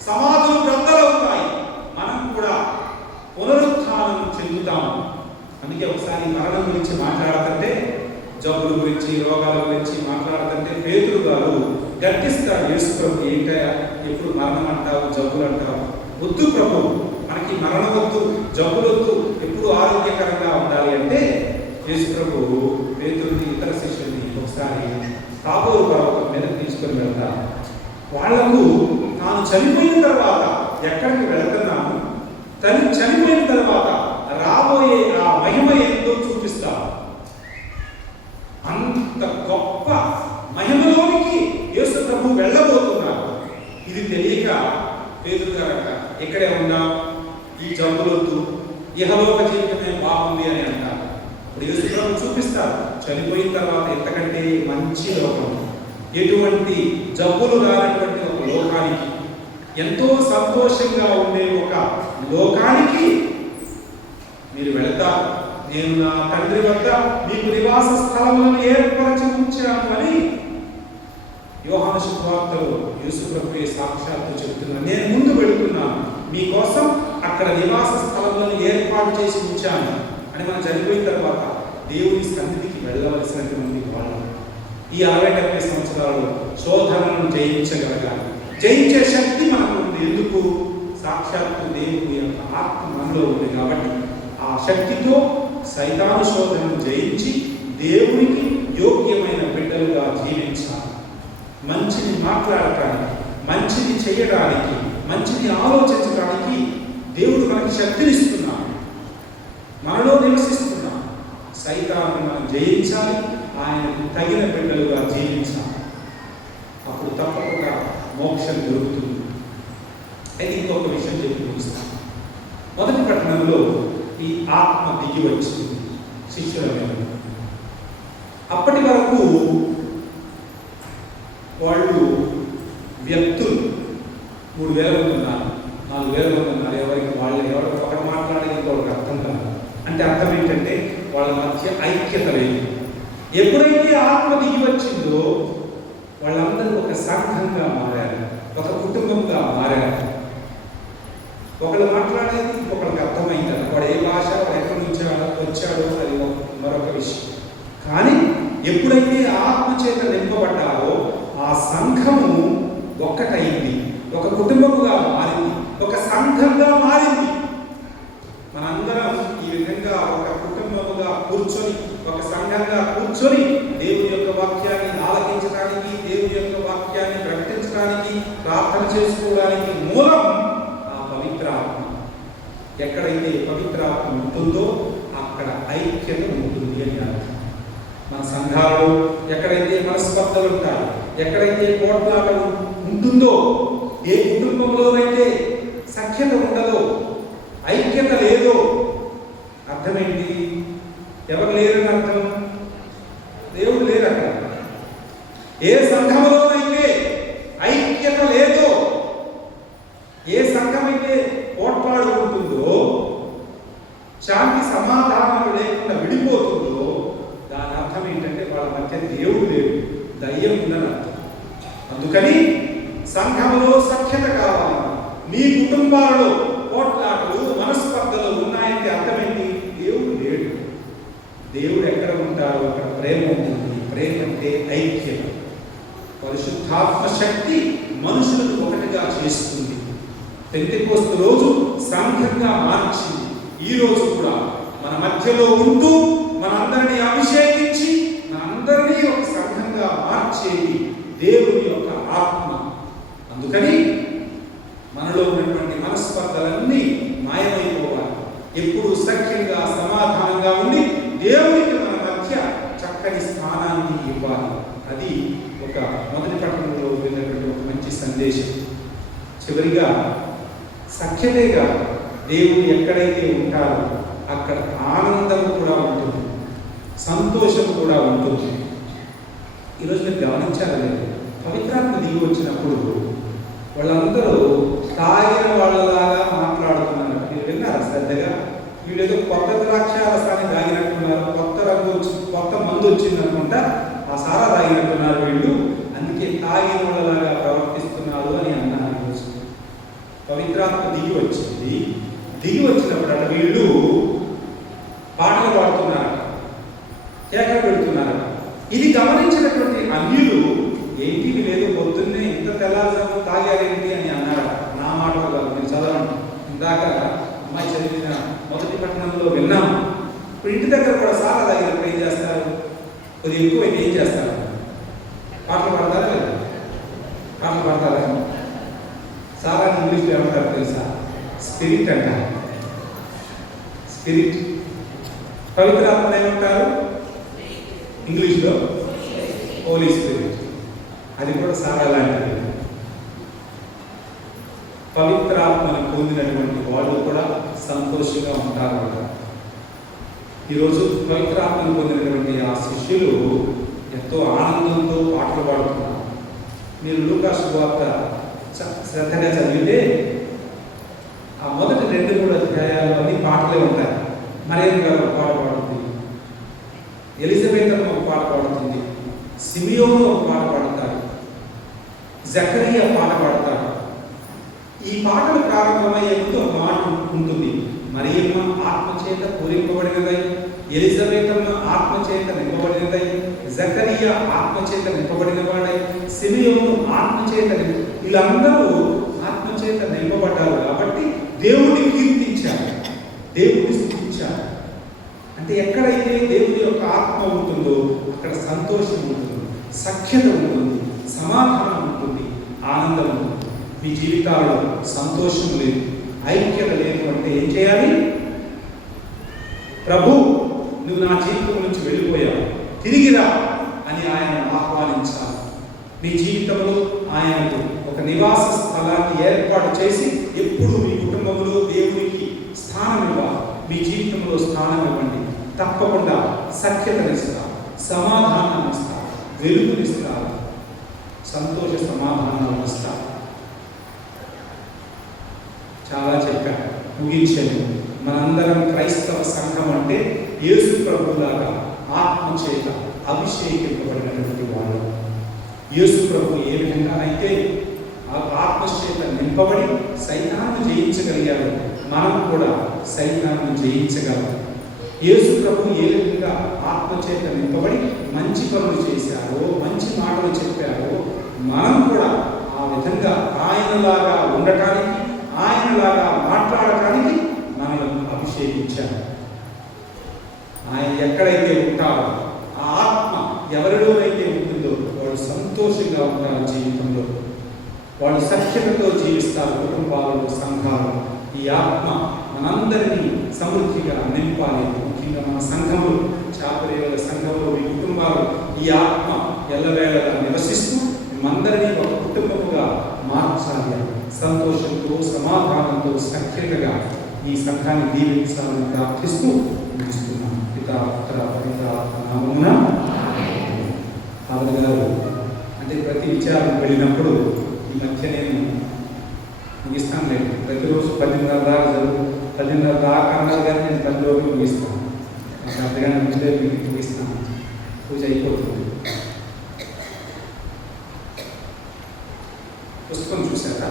సమాధులు బ్రద్దలవుతాయి, మనం కూడా పునరుత్థానం చెందుతాం. అందుకే ఒకసారి మరణం గురించి మాట్లాడుతుంటే, జబ్బుల గురించి, రోగాల గురించి మాట్లాడుతుంటే పేతురు గారు గర్తిస్తాడు యేసు ప్రభు. ఏంటయ్యా ఎప్పుడు మరణం అంటావు, జబ్బులు అంటావు? వద్దు ప్రభు, మనకి మరణం వద్దు, జబ్బులు వద్దు, ఎప్పుడు ఆరోగ్యకరంగా ఉండాలి అంటే యేసు ప్రభు పేతురుని, ఇతర శిష్యుల్ని ఒకసారి తాబోరు పర్వతం మీద తీసుకొని వెళ్తారు. వాళ్లకు తాను చనిపోయిన తర్వాత ఎక్కడికి వెళ్తున్నాను, తను చనిపోయిన తర్వాత రాబోయే ఆ మహిమ ఏంటో చూపిస్తారు. అంత గొప్ప మహిమలోనికి యేసు ప్రభు వెళ్ళబోతున్నారు. ఇది తెలియక పేతురు గారట, ఇక్కడే ఉన్నా, ఈ జబ్బులొద్దు, ఇహలోక జీవితమే బాగుంది అని అంటారు. ఇప్పుడు యేసు ప్రభు చూపిస్తారు చనిపోయిన తర్వాత ఎంతకంటే మంచి లోకం, ఎటువంటి జబ్బులు రానటువంటి ఒక లోకానికి, ఎంతో సంతోషంగా ఉండే ఒక లోకానికి మీరు వెళతారు. నేను నా తండ్రి వద్ద మీకు నివాస స్థలములను ఏర్పరచి ఉంచాను అని యోహాను శుభవార్తలో యేసు ప్రభువే సాక్షాత్తు చెబుతున్నాను. నేను ముందు వెళుతున్నాను, మీకోసం అక్కడ నివాస స్థలములను ఏర్పాటు చేసి ఉంచాను అని. మనం చనిపోయిన తర్వాత దేవుని సన్నిధికి వెళ్ళవలసినటువంటి వాళ్ళు ఈ 60-70 సంవత్సరాలు శోధనలను జయించగలగాలి. జయించే శక్తి మనకు ఉంది. ఎందుకు? సాక్షాత్తు దేవుని యొక్క ఆత్మ మనలో ఉంది కాబట్టి ఆ శక్తితో సైతాను శోధనను జయించి దేవునికి యోగ్యమైన బిడ్డలుగా జీవించాలి. మంచిని మాట్లాడటానికి, మంచిని చేయడానికి, మంచిని ఆలోచించడానికి దేవుడు మనకి శక్తినిస్తున్నాడు, మనలో నివసిస్తున్నాడు. సైతాన్ని మనం జయించాలి, ఆయనకు తగిన బిడ్డలుగా జీవించాలి. అప్పుడు తప్పకుండా మోక్షం దొరుకుతుంది. అయితే ఇంకొక విషయం చెప్పి ముగిస్తాను. మొదటి పట్టణంలో ఈ ఆత్మ దిగి వచ్చింది శిష్యుల మీద. అప్పటి వరకు వాళ్ళు వ్యక్తులు 3000 మంది ఉన్నారు, 4000 మంది ఉన్నారు. ఎవరికి ఒకరు మాట్లాడేది ఇంకొకరికి అర్థం కాదు. అంటే అర్థం ఏంటంటే వాళ్ళ మధ్య ఐక్యత లేదు. ఎప్పుడైతే ఆత్మ దిగి వచ్చిందో వాళ్ళందరూ ఒక సంఘంగా మారారు, ఒక కుటుంబంగా మారారు. ఒకళ్ళు మాట్లాడేది ఇంకొకరికి అర్థమైంది. వాడు ఏ భాష, వాడు ఎక్కడి నుంచి వచ్చాడో అది మరొక విషయం. కానీ ఎప్పుడైతే ఆత్మ చేత నింపబడ్డారో ఆ సంఘము ఒక్కటైంది, ఒక కుటుంబముగా మారింది, ఒక సంఘంగా మారింది. మనందరం ఈ విధంగా ఒక కుటుంబముగా కూర్చొని, ఒక సంఘంగా కూర్చొని దేవుని యొక్క వాక్యాన్ని ఆలకించడానికి, దేవుని యొక్క వాక్యాన్ని ప్రకటించడానికి, ప్రార్థన చేసుకోవడానికి మూలం ఆ పవిత్ర ఆత్మ. ఎక్కడైతే పవిత్ర ఆత్మ ఉంటుందో అక్కడ ఐక్యత ఉంటుంది అని అర్థం. మన సంఘాలలో ఎక్కడైతే మనస్పర్ధలు ఉంటాయి, ఎక్కడైతే పోట్లాట ఉంటుందో, ఏ కుటుంబంలోనైతే సఖ్యత ఉండదో, అర్థం ఏంటి? ఎవరు లేరని అర్థం? దేవుడు లేరు అక్కడ. ఏ సంఘములోనైతే ఐక్యత లేదో, ఏ సంఘమైతే పోట్లాడు ఉంటుందో, శాంతి సమాధానాలు లేకుండా విడిపోతుందో, దాని అర్థం ఏంటంటే వాళ్ళ మధ్య దేవుడు లేడు, దయ్యం ఉందని అర్థం. అందుకని సంఘములో సఖ్యత కావాలి. మీ కుటుంబాలలో పోట్లాటలు, మనస్పర్ధలు ఉన్నాయంటే అర్థం ఏంటి? దేవుడు లేడు. దేవుడు ఎక్కడ ఉంటాడో అక్కడ ప్రేమ ఉంటుంది. ప్రేమ అంటే ఐక్యత. పరిశుద్ధాత్మ శక్తి మనుషులను ఒకటిగా చేస్తుంది. పెంతెకోస్తు రోజు సంఘంగా మార్చింది. ఈ రోజు కూడా మన మధ్యలో ఉంటూ మనందరినీ అభిషేకించి మనందరినీ ఒక సంఘంగా మార్చేది దేవుని యొక్క ఆత్మ. అందుకని మనలో ఉన్నటువంటి మనస్పర్ధలన్నీ మాయమైపోవాలి. ఎప్పుడు సఖ్యంగా సమాధానంగా ఉండి దేవునికి మన మధ్య చక్కని స్థానాన్ని ఇవ్వాలి. అది ఒక మొదటి పట్టణంలో వెళ్ళినటువంటి ఒక మంచి సందేశం. చివరిగా సఖ్యతగా దేవుడు ఎక్కడైతే ఉంటారో అక్కడ ఆనందం కూడా ఉంటుంది, సంతోషం కూడా ఉంటుంది. ఈరోజు మీరు గమనించాలి, పవిత్రాత్మ దిగి వచ్చినప్పుడు వాళ్ళందరూ తాగిన వాళ్ళలాగా మాట్లాడుతున్నారు. మీరు విన్నారా శ్రద్ధగా? వీళ్ళేదో కొత్త ద్రాక్షారసాన్ని తాగినట్టున్నారు, కొత్త రంగు వచ్చి కొత్త మందు వచ్చింది అనుకుంటా ఆ సారా తాగినట్టున్నారు వీళ్ళు, అందుకే తాగిన వాళ్ళలాగా ప్రవర్తిస్తున్నారు అని అన్నారు. పవిత్రాత్మ దిగి వచ్చింది. దిగి వచ్చినప్పుడు అక్కడ వీళ్ళు పాటలు పాడుతున్నారు, కేకలు పెడుతున్నారు. ఇది గమనించినటువంటి అన్యులు ఏంటి వీళ్ళు పొద్దున్నే ఇంత తెల్లారుజాము తాగారేంటి అని అన్నారు. నా మాటలు కాదు, నేను చదవండి. ఇందాక అమ్మాయి చదివిన మొదటి పట్టణంలో విన్నాం. ఇప్పుడు ఇంటి దగ్గర కూడా సారా తాగినప్పుడు ఏం చేస్తారు? కొద్దిగా ఎక్కువైతే ఏం చేస్తారు? పాటలు పాడతారా లేదా? పాటలు పాడతారా? సారా ఇంగ్లీష్లో ఏమంటారు తెలుసా? స్పిరిట్ అంటారు. స్పిరిట్. పవిత్రాత్మ ఏమంటారు ఇంగ్లీష్లో? హోలీ స్పిరిట్. అది కూడా సారా లాంటిది. పవిత్రాత్మను పొందినటువంటి వాళ్ళు కూడా సంతోషంగా ఉంటారు. ఈరోజు పవిత్రాత్మను పొందినటువంటి ఆ శిష్యులు ఎంతో ఆనందంతో పాటలు పాడుతున్నారు. మీరు లూకా సువార్త శ్రద్ధగా చదివితే ఆ మొదటి 2-3 అధ్యాయాల్లోని పాటలే ఉంటాయి. మరియమ్మ గారు ఒక పాట పాడుతుంది, ఎలిజబెత్ ఒక పాట పాడుతుంది, సిమియోను ఒక పాట పాడతాడు, జకరియా పాట పాడతాడు. ఈ పాటలు ప్రారంభమయ్యే ముందు ఒక మాట ఉంటుంది, మరియమ్మ ఆత్మచేత పూరింపబడినదై, ఎలిజబెత్ ఆత్మచేత నింపబడినదై, జకరియా ఆత్మచేత నింపబడిన వాడై, సిమియోను ఆత్మచేత వీళ్ళందరూ ఆత్మచేత నింపబడ్డారు. కాబట్టి దేవుడిని కీర్తించారు, దేవుడిని స్తుతించారు. అంటే ఎక్కడైతే దేవుడి యొక్క ఆత్మ ఉంటుందో అక్కడ సంతోషం ఉంటుంది, సఖ్యత ఉంటుంది, సమాధానం ఉంటుంది, ఆనందం ఉంటుంది. మీ జీవితాల్లో సంతోషం లేదు, ఐక్యత లేదు అంటే ఏం చేయాలి? ప్రభు, నువ్వు నా జీవితం నుంచి వెళ్ళిపోయావు, తిరిగిరా అని ఆయన ఆహ్వానించాలి. మీ జీవితంలో ఆయనకు ఒక నివాస స్థలాన్ని ఏర్పాటు చేసి ఎప్పుడు మీ కుటుంబంలో దేవునికి స్థానం ఇవ్వాలి. మీ జీవితంలో స్థానం ఇవ్వండి. తప్పకుండా సఖ్యతనిస్తారు, సమాధానాన్ని ఇస్తారు, వెలుగునిస్తారు, సంతోష సమాధానాలను ఇస్తారు. చాలా చెప్పాను, ముగించాను. మనందరం క్రైస్తవ సంఘం అంటే యేసు ప్రభువులాగా ఆత్మచేత అభిషేకింపబడినటువంటి వారు. యేసు ప్రభు ఏ విధంగా అయితే ఆత్మచేత నింపబడి సైతాన్ని జయించగలిగారు, మనం కూడా సైతాన్ని జయించగలం. యేసు ప్రభు ఏ విధంగా ఆత్మచేత నింపబడి మంచి పనులు చేశారో, మంచి మాటలు చెప్పారో, మనం కూడా ఆ విధంగా ఆయనలాగా ఉండటానికి, ఆయనలాగా మాట్లాడటానికి మనల్ని అభిషేకించారు. ఆయన ఎక్కడైతే ఉంటారో ఆ ఆత్మ ఎవరిలోనైతే ఉంటుందో వాళ్ళు సంతోషంగా ఉంటారు జీవితంలో, వాళ్ళు సఖ్యతతో జీవిస్తారు కుటుంబాలలో, సంఘాలలో. ఈ ఆత్మ మనందరినీ సమృద్ధిగా నింపాలి. ముఖ్యంగా మన సంఘములు, చాపరేవుల సంఘంలో ఈ కుటుంబాలు ఈ ఆత్మ ఎల్లవేళలా నివసిస్తూ మేమందరినీ ఒక కుటుంబముగా మార్చాలి. సంతోషంతో, సమాధానంతో, సఖ్యతగా ఈ సంఘాన్ని దీవించాలని ప్రార్థిస్తూ ముగిస్తున్నాను. పితా పుత్ర పవిత్ర ఆత్మ నామమున. ఆవిడ గారు అంటే ప్రతి విచారణ వెళ్ళినప్పుడు ఈ మధ్య నేను ముగిస్తాను లేదు, ప్రతిరోజు 10:30 దాకా 10:30 దాకా అన్నారు కానీ నేను 10 రోజులు ముగిస్తాను. నాకు అర్థగానే ముందే ముగిస్తాను. పూజ అయిపోతుంది. పుస్తకం చూశారా?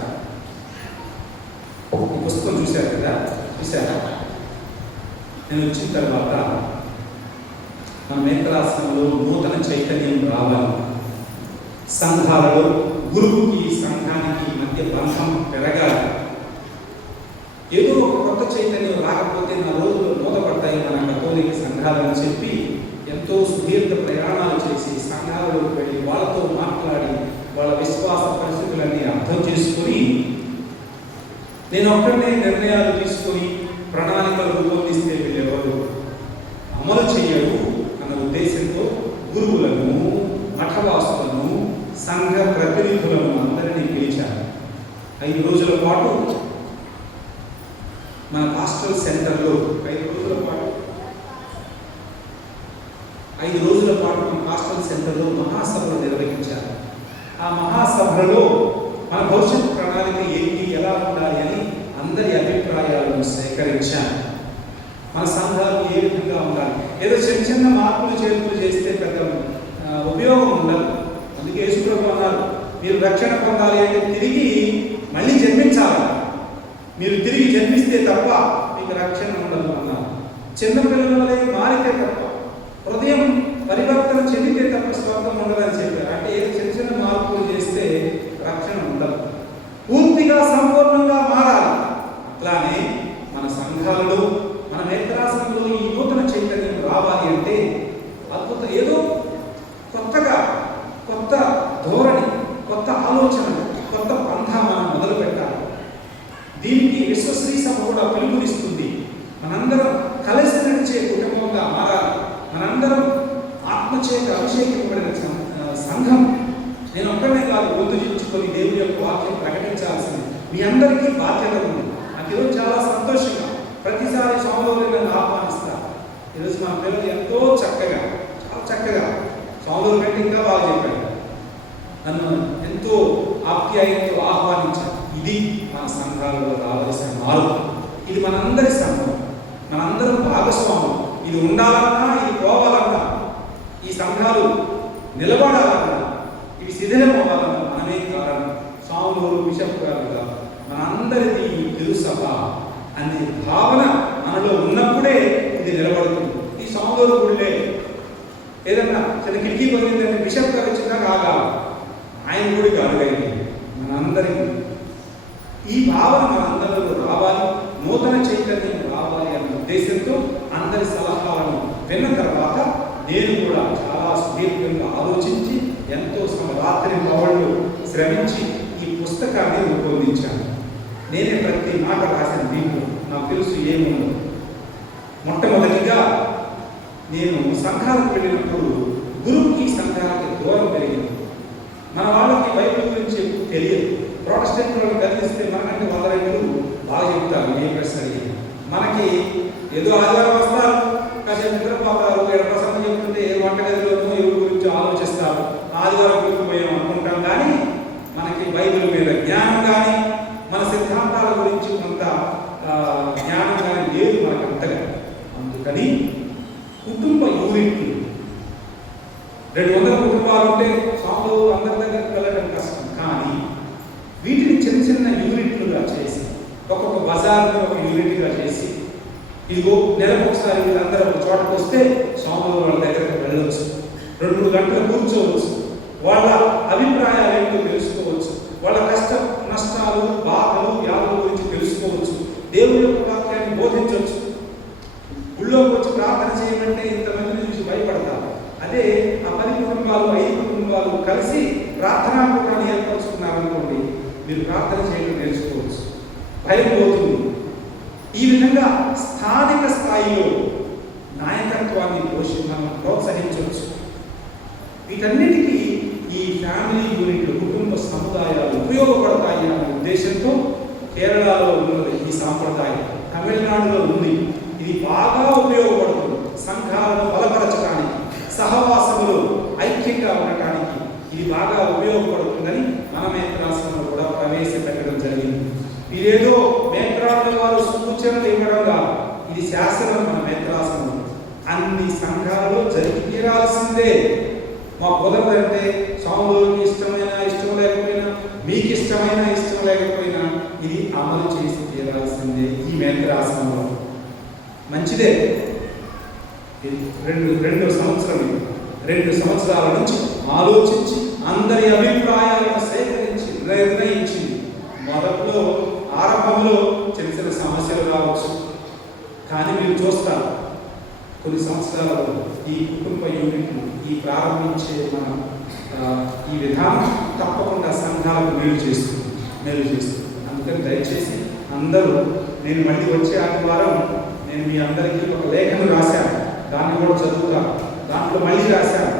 ఈ పుస్తకం చూశారు కదా? చూశారా? నేను వచ్చిన తర్వాత మన మేత్రాసనంలో నూతన చైతన్యం రావాలి. సంఘాలలో గురువుకి సంఘానికి మధ్య బంధం పెరగాలి. ఏదో ఒక కొత్త చైతన్యం రాకపోతే నా రోజులు మూతపడతాయి మన కథోలిక సంఘాలని చెప్పి ఎంతో సుదీర్ఘ ప్రయాణాలు చేసి సంఘాలలోకి వెళ్ళి వాళ్ళతో మాట్లాడి వాళ్ళ విశ్వాస పరిస్థితులన్నీ అర్థం చేసుకొని నేను ఒక్కడనే నిర్ణయాలు తీసుకొని ప్రణాళికలు రూపొందిస్తే వీళ్ళెవరు అమలు చేయరు అన్న ఉద్దేశంతో గురువులను, మఠవాసులను, సంఘ ప్రతినిధులను అందరినీ పిలిచారు. 5 రోజుల పాటు మన పాస్టల్ సెంటర్లో 5 రోజుల పాటు మన పాస్టల్ సెంటర్లో మహాసభలు నిర్వహించారు. ఆ మహాసభలో మన భవిష్యత్ ప్రణాళిక ఏంటి, ఎలా ఉండాలి అని అందరి అభిప్రాయాలను సేకరించాను. మన సంఘాలు ఏ విధంగా ఉండాలి, ఏదో చిన్న చిన్న మార్పులు చేర్పులు చేస్తే పెద్ద ఉపయోగం ఉండదు. అందుకే యేసుప్రభువు అన్నారు, మీరు రక్షణ పొందాలి అంటే తిరిగి మళ్ళీ జన్మించాలి. మీరు తిరిగి జన్మిస్తే తప్ప మీకు రక్షణ ఉండదు అన్నారు. చిన్నపిల్లల వలె మారితే తప్ప, హృదయం పరివర్తన చెందితే తప్ప స్వర్గం ఉండదని చెప్పారు. అంటే ఏదో చిన్న చిన్న మార్పులు చేస్తే రక్షణ ఉండదు, పూర్తిగా సంపూర్ణంగా మారాలి. అట్లానే మన సంఘాలలో, మన నేత్రాసనంలో ఈ నూతన చైతన్యం రావాలి అంటే అద్భుత ఏదో కొత్తగా, కొత్త ధోరణి, కొత్త ఆలోచన, కొత్త పంథా మనం మొదలు పెట్టాలి. దీనికి విశ్వశ్రీ సభ కూడా పిలుపునిస్తుంది. మనందరం కలిసి నడిచే కుటుంబంగా మారాలి. మనందరం ఆత్మచేత అభిషేకింపబడిన సంఘం. నేను ఒక్కడే కాదు, గొంతు చించుకొని దేవుని యొక్క వాక్యం ప్రకటించాల్సింది మీ అందరికీ బాధ్యత ఉంది. నాకు ఈరోజు చాలా సంతోషంగా, ప్రతిసారి స్వామివారు నన్ను ఆహ్వానిస్తారు. ఈరోజు మా పిల్లలు ఎంతో చక్కగా, చాలా చక్కగా, స్వామివారి కంటే ఇంకా బాగా చెప్పారు. నన్ను ఎంతో ఆప్యాయంతో ఆహ్వానించారు. ఇది మన సంఘాలలో రావాల్సిన మార్పు. ఇది మనందరి సంఘం, మనందరం భాగస్వాములు. ఇది ఉండాలన్నా, ఇది పోవాలన్నా, ఈ సంఘాలు నిలబడాలన్నా, ఇవి శిథిలం అవ్వాలన్నా మనమే కారణం. స్వాములు, బిషప్ గారు కాదు, మనందరిది ఈ తిరుసభ అనే భావన మనలో ఉన్నప్పుడే ఇది నిలబడుతుంది. ఈ స్వాములు గుళ్ళే ఏదన్నా చిన్న కిటికీ పగిలిందంటే బిషప్ గారు వచ్చినాక ఆగాలి, ఆయన గుడికి అడుగైంది. మనందరికీ ఈ భావన మనందరిలో రావాలి, నూతన చైతన్యం రావాలి అనే ఉద్దేశంతో అందరి సలహాలను విన్న తర్వాత నేను కూడా చాలా సుదీర్ఘంగా ఆలోచించి ఎంతో రాత్రి పవళ్ళు శ్రమించి ఈ పుస్తకాన్ని రూపొందించాను. నేనే ప్రతి మాట రాసిన దీంట్లో నాకు తెలుసు ఏముందో. మొట్టమొదటిగా నేను సంఘాలకు వెళ్ళినప్పుడు గురువుకి సంఘాలకి దూరం పెరిగింది. మన వాళ్ళకి బైబిల్ గురించి ఎక్కువ తెలియదు. ప్రొటెస్టెంట్ వాళ్ళు కలిగిస్తే మనకంటే 100 రెట్లు బాగా చెప్తారు. ఏ ప్రశ్న అడిగింది మనకి ఏదో ఆదివారం వస్తారు, కాసేపు నిద్రపోతారు, ప్రసంగం చెప్తుంటే ఏ వంటగదిలోనూ ఎవరి గురించి ఆలోచిస్తారు. ఆదివారం గురిపోయాం అనుకుంటాం, కానీ మనకి బైబిల్ మీద జ్ఞానం కానీ, మన సిద్ధాంతాల గురించి కొంత జ్ఞానం కానీ లేదు మనకు అంతగా. అందుకని కుటుంబ యూనిట్లు 200 కుటుంబాలు ఉంటే స్వాములు అందరి దగ్గరికి వెళ్ళడం కష్టం. కానీ వీటిని చిన్న చిన్న యూనిట్లుగా చేసి, ఒక్కొక్క బజార్ని ఒక యూనిట్గా చేసి, ఇదిగో నెలకు ఒకసారి వీళ్ళందరూ ఒక చోటకు వస్తే స్వాములు వాళ్ళ దగ్గరకు వెళ్ళవచ్చు, 2-3 గంటలు కూర్చోవచ్చు, వాళ్ళ అభిప్రాయాలు ఏంటో తెలుసుకోవచ్చు, వాళ్ళ కష్ట నష్టాలు, బాధలు, వ్యాధుల గురించి తెలుసుకోవచ్చు, దేవుని యొక్క వాక్యాన్ని బోధించవచ్చు. గుళ్ళోకి వచ్చి ప్రార్థన చేయమంటే ఇంతమందిని చూసి భయపడతారు. అదే ఆ 10 కుటుంబాలు, 5 కుటుంబాలు కలిసి ప్రార్థనా కూటాన్ని ఏర్పరచుకున్నారనుకోండి, మీరు ప్రార్థన చేయడం నేర్చుకోవచ్చు, భయం పోతుంది. ఈ విధంగా స్థానిక స్థాయిలో నాయకత్వాన్ని మనం ప్రోత్సహించవచ్చు. వీటన్నిటికీ ఈ ఫ్యామిలీ యూనిట్లు, కుటుంబ సముదాయాలు ఉపయోగపడతాయి అనే ఉద్దేశంతో కేరళలో ఉన్నది ఈ సాంప్రదాయం. తమిళనాడులో ఉంది. ఇది బాగా ఉపయోగపడుతుంది సంఘాలను బలపరచడానికి, సహవాసములు ఐక్యంగా ఉండటానికి ఇది బాగా ఉపయోగపడుతుందని మన మేత్రాసనంలో కూడా ప్రవేశపెట్టడం జరిగింది. ఇదేదో మేత్రాల వారు సూచనలు ఇవ్వడం కాదు, ఇది శాసనం. మన మేత్రాసనం అన్ని సంఘాలలో జరిగి తీరాల్సిందే. మా కుదరదంటే స్వాములకి ఇష్టం లేకపోయినా, మీకు ఇష్టం లేకపోయినా ఇది అమలు చేసి తీరాల్సిందే. ఈ మేత్రాసనంలో మంచిదే. రెండు సంవత్సరాల నుంచి ఆలోచించి అందరి అభిప్రాయాలను సేకరించి నిర్ణయించింది. మొదట్లో ఆరంభంలో చిన్న చిన్న సమస్యలు రావచ్చు, కానీ మీరు చూస్తారు కొన్ని సంవత్సరాలలో ఈ కుటుంబ యూనిట్లు ఈ ప్రారంభించే మనం ఈ విధానం తప్పకుండా సంఘాలకు మేలు చేస్తుంది. అందుకని దయచేసి అందరూ, నేను మళ్ళీ వచ్చే ఆదివారం నేను మీ అందరికీ ఒక లేఖను రాశాను, దాన్ని కూడా చదువుతాను. దాంట్లో మళ్ళీ రాశాను,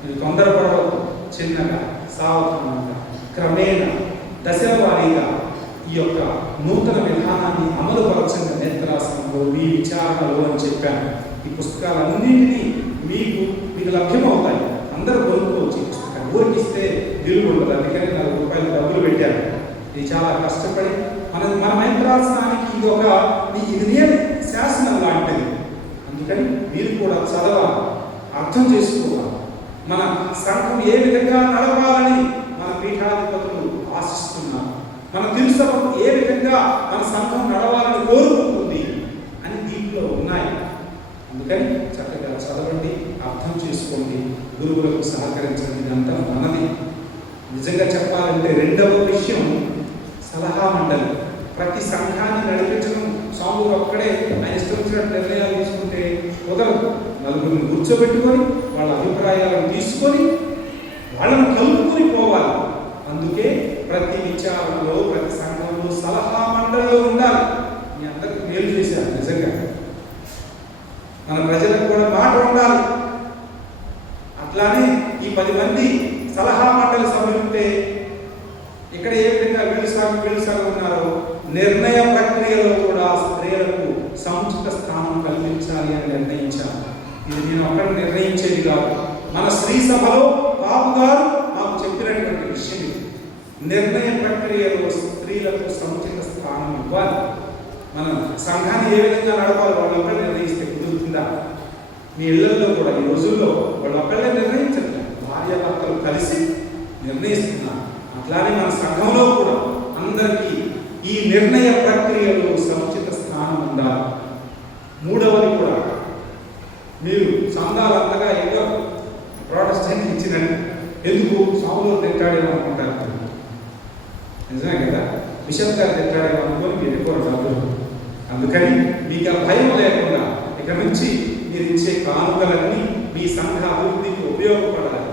మీరు తొందరపడవద్దు, చిన్నగా సావధానంగా క్రమేణా దశల వారీగా ఈ యొక్క నూతన విధానాన్ని అమలుపరచండి నేత్రాసనంలో మీ విచారణలో అని చెప్పాను. ఈ పుస్తకాలన్నింటినీ మీకు లభ్యమవుతాయి. అందరూ కొనుక్కోవచ్చు. పుస్తకాలు ఊరికిస్తే విలువ ఉండదు. అందుకని ₹4 డబ్బులు పెట్టాను. ఇది చాలా కష్టపడి మన నేత్రాసనానికి ఇది శాసనం లాంటిది. అందుకని మీరు కూడా చదవాలి, అర్థం చేసుకోవాలి. మన సంఘం ఏ విధంగా నడవాలని మన పీఠాధిపతులు ఆశిస్తున్నారు, మన తిరుసభకు ఏ విధంగా మన సంఘం నడవాలని కోరుకుంటుంది అని దీంట్లో ఉన్నాయి. అందుకని చక్కగా చదవండి, అర్థం చేసుకోండి, గురువులకు సహకరించండి. ఇదంతా మనది. నిజంగా చెప్పాలంటే రెండవ విషయం సలహా మండలి. ప్రతి సంఘాన్ని నడిపించడం స్వాములు ఒక్కడే ఆయన ఇష్టం వచ్చినట్టు నిర్ణయాలు తీసుకుంటే కుదరదు. నలుగురిని కూర్చోబెట్టుకొని వాళ్ళ అభిప్రాయాలను తీసుకొని వాళ్ళను కలుపుకొని పోవాలి. అందుకే ప్రతి విచారణలో, ప్రతి సంఘంలో సలహా మండలిలో ఉండాలి. మీ అందరికీ మేలు చేశారు. నిజంగా మన ప్రజలకు కూడా మాట ఉండాలి. అట్లానే ఈ 10 మంది సలహా మండలి సభ్యులుంటే ఇక్కడ ఏ విధంగా వీళ్ళు ఉన్నారో నిర్ణయ ప్రక్రియలో కూడా స్త్రీలకు సముచిత స్థానం కల్పించాలి అని నిర్ణయించారు. ఇది నేను అక్కడ నిర్ణయించేది కాదు, మన శ్రీ సభలో బాబు గారు మాకు చెప్పినటువంటి విషయం. నిర్ణయ ప్రక్రియలో స్త్రీలకు సముచిత స్థానం ఇవ్వాలి. మనం సంఘాన్ని ఏ విధంగా నడపాలి వాళ్ళొక్కడే నిర్ణయిస్తే కుదురుతుందా? మీ ఇళ్లలో కూడా ఈ రోజుల్లో వాళ్ళొక్కడే నిర్ణయించండి, భార్యాభర్తలు కలిసి నిర్ణయిస్తున్నారు. అట్లానే మన సంఘంలో కూడా అందరికీ ఈ నిర్ణయ ప్రక్రియలో సముచిత స్థానం ఉండాలి. మూడవది కూడా, మీరు సంఘాలు అంతగా ఎక్కువ ప్రొటెస్టెంట్ ఇచ్చినట్టు ఎందుకు స్వాములు తిట్టాడేమో అనుకుంటారు. నిజమే కదా, బిషప్ గారు తిట్టాడేమో అనుకొని మీరు ఎక్కువ డబ్బులు. అందుకని మీకు ఆ భయం లేకుండా ఇక నుంచి మీరు ఇచ్చే కానుకలన్నీ మీ సంఘ అభివృద్ధికి ఉపయోగపడాలి.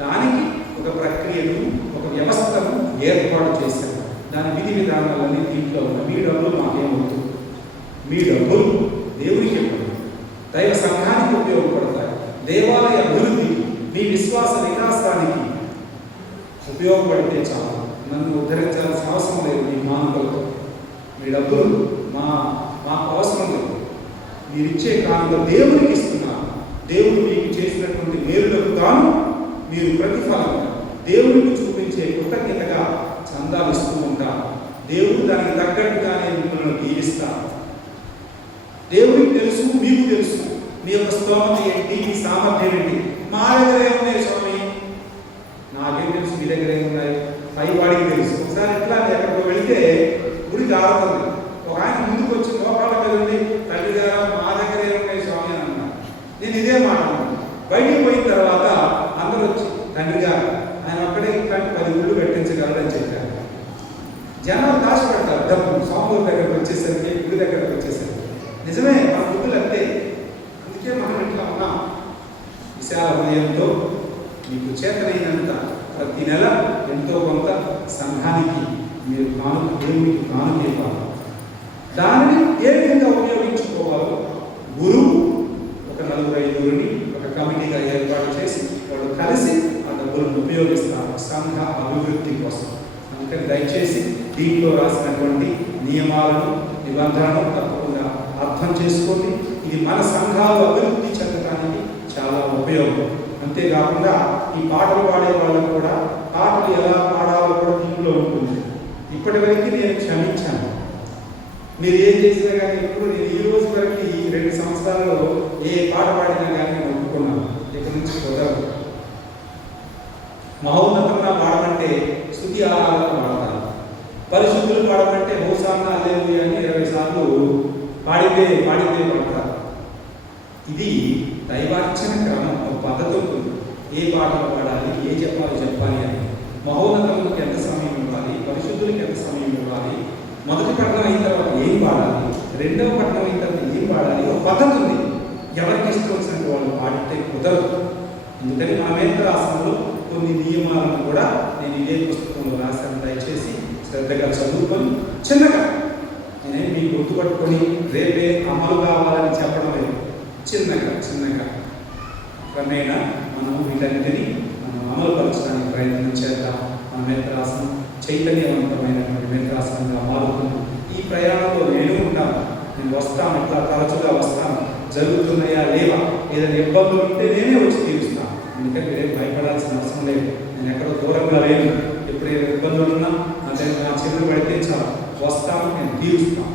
దానికి ఒక ప్రక్రియను, ఒక వ్యవస్థను ఏర్పాటు చేశారు. దాని విధి విధానాలన్నీ దీంట్లో ఉన్నాయి. మీ డబ్బులు మాకేమవుతుంది? మీ డబ్బులు దేవునికి ఇవ్వండి, దైవ సంఘానికి ఉపయోగపడతాయి, దేవాలయ అభివృద్ధికి, మీ విశ్వాస వికాసానికి ఉపయోగపడితే చాలు. నన్ను ఉద్ధరించాల్సిన అవసరం లేదు. మీ మానవులతో మీ డబ్బులు మాకు అవసరం లేదు. మీరు ఇచ్చే కానుక దేవునికి ఇస్తున్నారు. దేవుడు మీకు చేసినటువంటి మేలులకు గాను మీరు ప్రతిఫలంగా దేవుడికి చూపించే కృతజ్ఞతగా చందాలు ఇస్తూ ఉంటారు. దేవుడు దానికి తగ్గట్టుగానే మిమ్మల్ని దీవిస్తారు. దేవుడికి తెలుసు, మీకు తెలుసు మీ యొక్క స్తోమత ఏంటి, మీ సామర్థ్యం ఏంటి. మా దగ్గర ఏమున్నాయి స్వామి? నాకేం తెలుసు మీ దగ్గర ఏమున్నాయి? పైవాడికి తెలుసు. ఒకసారి ఎట్లా ఎక్కడికో వెళితే గుడికి ఆడుతుంది. ఒక ఆయన ముందుకు వచ్చి మోకాళ్ళ మీద ఉండి, తల్లి గారు మా దగ్గర ఏమున్నాయి స్వామి అని అన్నారు. నేను ఇదే మాట అన్నాను. బయటికి పోయిన తర్వాత అందరూ వచ్చి, తండ్రి గారు ఆయన ఒక్కడే ఇట్లాంటి 10 గుళ్ళు పెట్టించగలరని చెప్పారు. జనం దాచిపెడతారు డబ్బు. స్వాముల దగ్గరకు వచ్చేసరికి, గుడి దగ్గరకు వచ్చేసరికి నిజమే మన గుడ్డులు అంతే. అందుకే మనం ఇట్లా ఉన్నాం. విశాల హృదయంతో మీకు చేతనైనంత ప్రతి నెల ఎంతో కొంత సంఘానికి మీరు దేవునికి కానుక ఇవ్వాలి. దానిని ఏ విధంగా ఉపయోగించుకోవాలో గురువు ఒక 4-5 ఒక కమిటీగా ఏర్పాటు చేసి వాళ్ళు కలిసి ఆ డబ్బులను ఉపయోగిస్తారు సంఘ అభివృద్ధి కోసం. అందుకని దయచేసి దీంట్లో రాసినటువంటి నియమాలను, నిబంధనలను అర్థం చేసుకోండి. ఇది మన సంఘాలు అభివృద్ధి చెందడానికి చాలా ఉపయోగం. అంతేకాకుండా ఈ పాటలు పాడే వాళ్ళకు కూడా పాటలు ఎలా పాడాలో కూడా దీనిలో ఉంటుంది. ఇప్పటి వరకు నేను క్షమించాను. మీరు ఏం చేసినా కానీ ఎప్పుడు నేను ఈ రోజు వరకు ఈ 2 సంవత్సరాలలో ఏ పాట పాడినా కానీ నేను ఒప్పుకున్నాను. ఇక్కడి నుంచి కుదరదు. మహోన్నతంగా పాడమంటే స్తుతి ఆరాధన పాడతారు. పరిశుద్ధులు పాడమంటే హోసాన్న హల్లెలూయా అని 20 సార్లు పాడితే పాడతారు. ఇది దైవార్చన క్రమం, ఒక పద్ధతి ఉంటుంది. ఏ పాటలు పాడాలి, ఏ చెప్పాలి అని. మహోన్నతములకు ఎంత సమయం ఇవ్వాలి, పరిశుద్ధులకి ఎంత సమయం ఇవ్వాలి, మొదటి పట్టణం అయిన తర్వాత ఏం పాడాలి, రెండవ పట్టణం అయిన తర్వాత ఏం పాడాలి, ఒక పద్ధతి ఉంది. ఎవరికి ఇష్టం వచ్చినట్టు వాళ్ళు పాడితే కుదరదు. అందుకని మన మేత్రాసనంలో కొన్ని నియమాలను కూడా నేను ఇదే పుస్తకంలో రాశాను. దయచేసి శ్రద్ధగా చదువుకొని చిన్నగా, నేనే మీకు గుర్తుపట్టుకొని రేపే అమలు కావాలని చెప్పడం లేదు. చిన్నగా క్రమేణా మనం వీటన్నిటినీ మనం అమలుపరచడానికి ప్రయత్నం చేద్దాం. మన మేత్రాసనం చైతన్యవంతమైనటువంటి మేత్రాసనంగా మారుతుంది. ఈ ప్రయాణంలో నేను ఉంటాను. నేను వస్తాను, ఇట్లా తరచుగా వస్తాను. జరుగుతున్నాయా లేవా, ఏదైనా ఇబ్బందులు ఉంటే నేనే వచ్చి తీరుస్తాను. ఎందుకంటే మీరేం భయపడాల్సిన అవసరం లేదు. నేను ఎక్కడో దూరంగా లేను. ఎప్పుడు ఏ ఇబ్బందులు ఉన్నా నా చెరువు పడితే చాలు, వస్తాను, నేను తీరుస్తాను.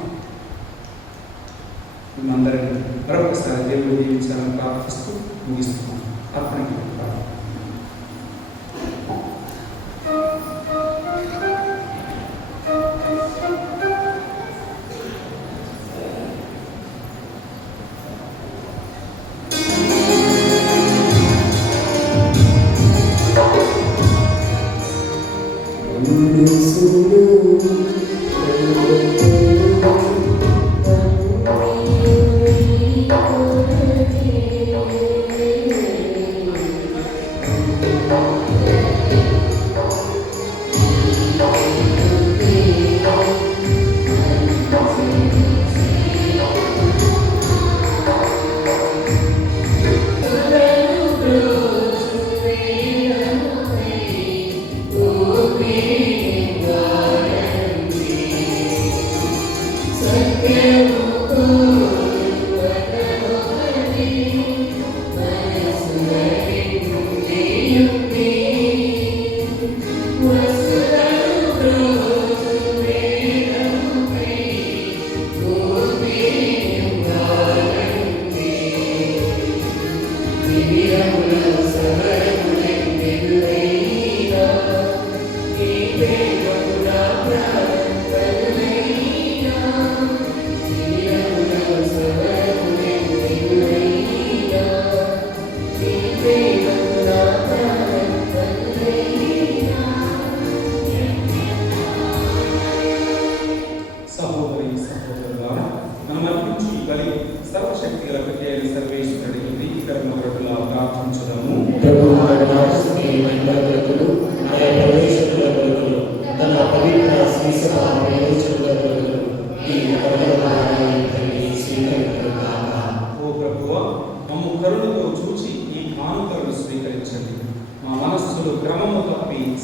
మేమందరినీ మరొకసారి దేవుడు దీవించాలని ప్రార్థిస్తూ ముగిస్తున్నాను. అర్పణకి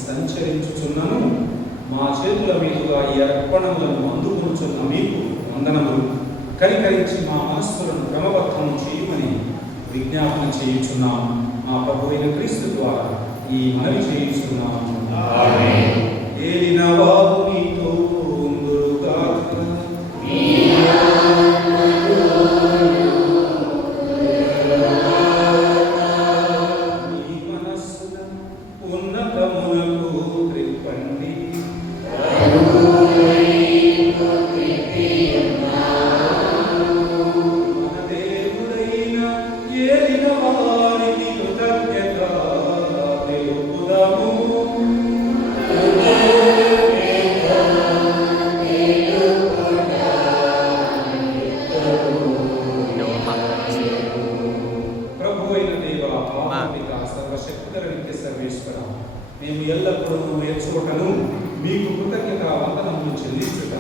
సంచరించుచున్నను మా చేతుల మీదుగా ఈ అర్పణములను అందుకుంటున్న మీకు వందనములు. కనికరించి మా మనస్సులను క్రమబద్ధం చేయమని విజ్ఞాపన చేయుచున్నాము. మా ప్రభువైన క్రీస్తు ద్వారా ఈ మనవి చేయుచున్నాము. ఆమేన్. ఏలిన వారు నీతో ఉందురుగాక. మేము ఎల్లప్పుడూ నేర్చుకోవటను మీకు కృతజ్ఞత వందనములు చెల్లించుట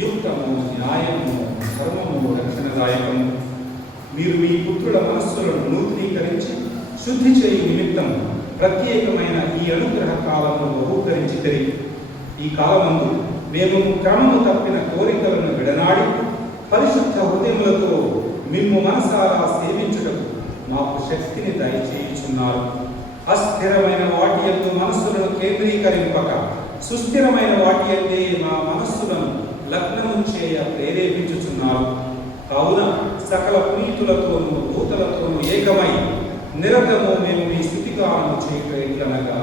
యుక్తము, న్యాయము, ధర్మము, రక్షణదాయకము. మీరు మీ పుత్రుల మనస్సులను నూతనీకరించి శుద్ధి చేయి నిమిత్తం ప్రత్యేకమైన ఈ అనుగ్రహ కాలమును బహూకరించి ఈ కాలమందు మేము క్రమము తప్పిన కోరికలను విడనాడి పరిశుద్ధ హృదయములతో మిమ్ము మనసారా సేవించుటకు మాకు శక్తిని దయచేయుచున్నారు. అస్థిరమైన వాటి యందు మనస్సులను కేంద్రీకరింపక సుస్థిరమైన వాటి యందే మా మనస్సులను లగ్నము చేయ ప్రేరేపించుచున్నారు. కావున సకల పునీతులతోనూ దూతలతోనూ ఏకమై నిరతము మేము మీ స్థుతిగానము చేయగలనగా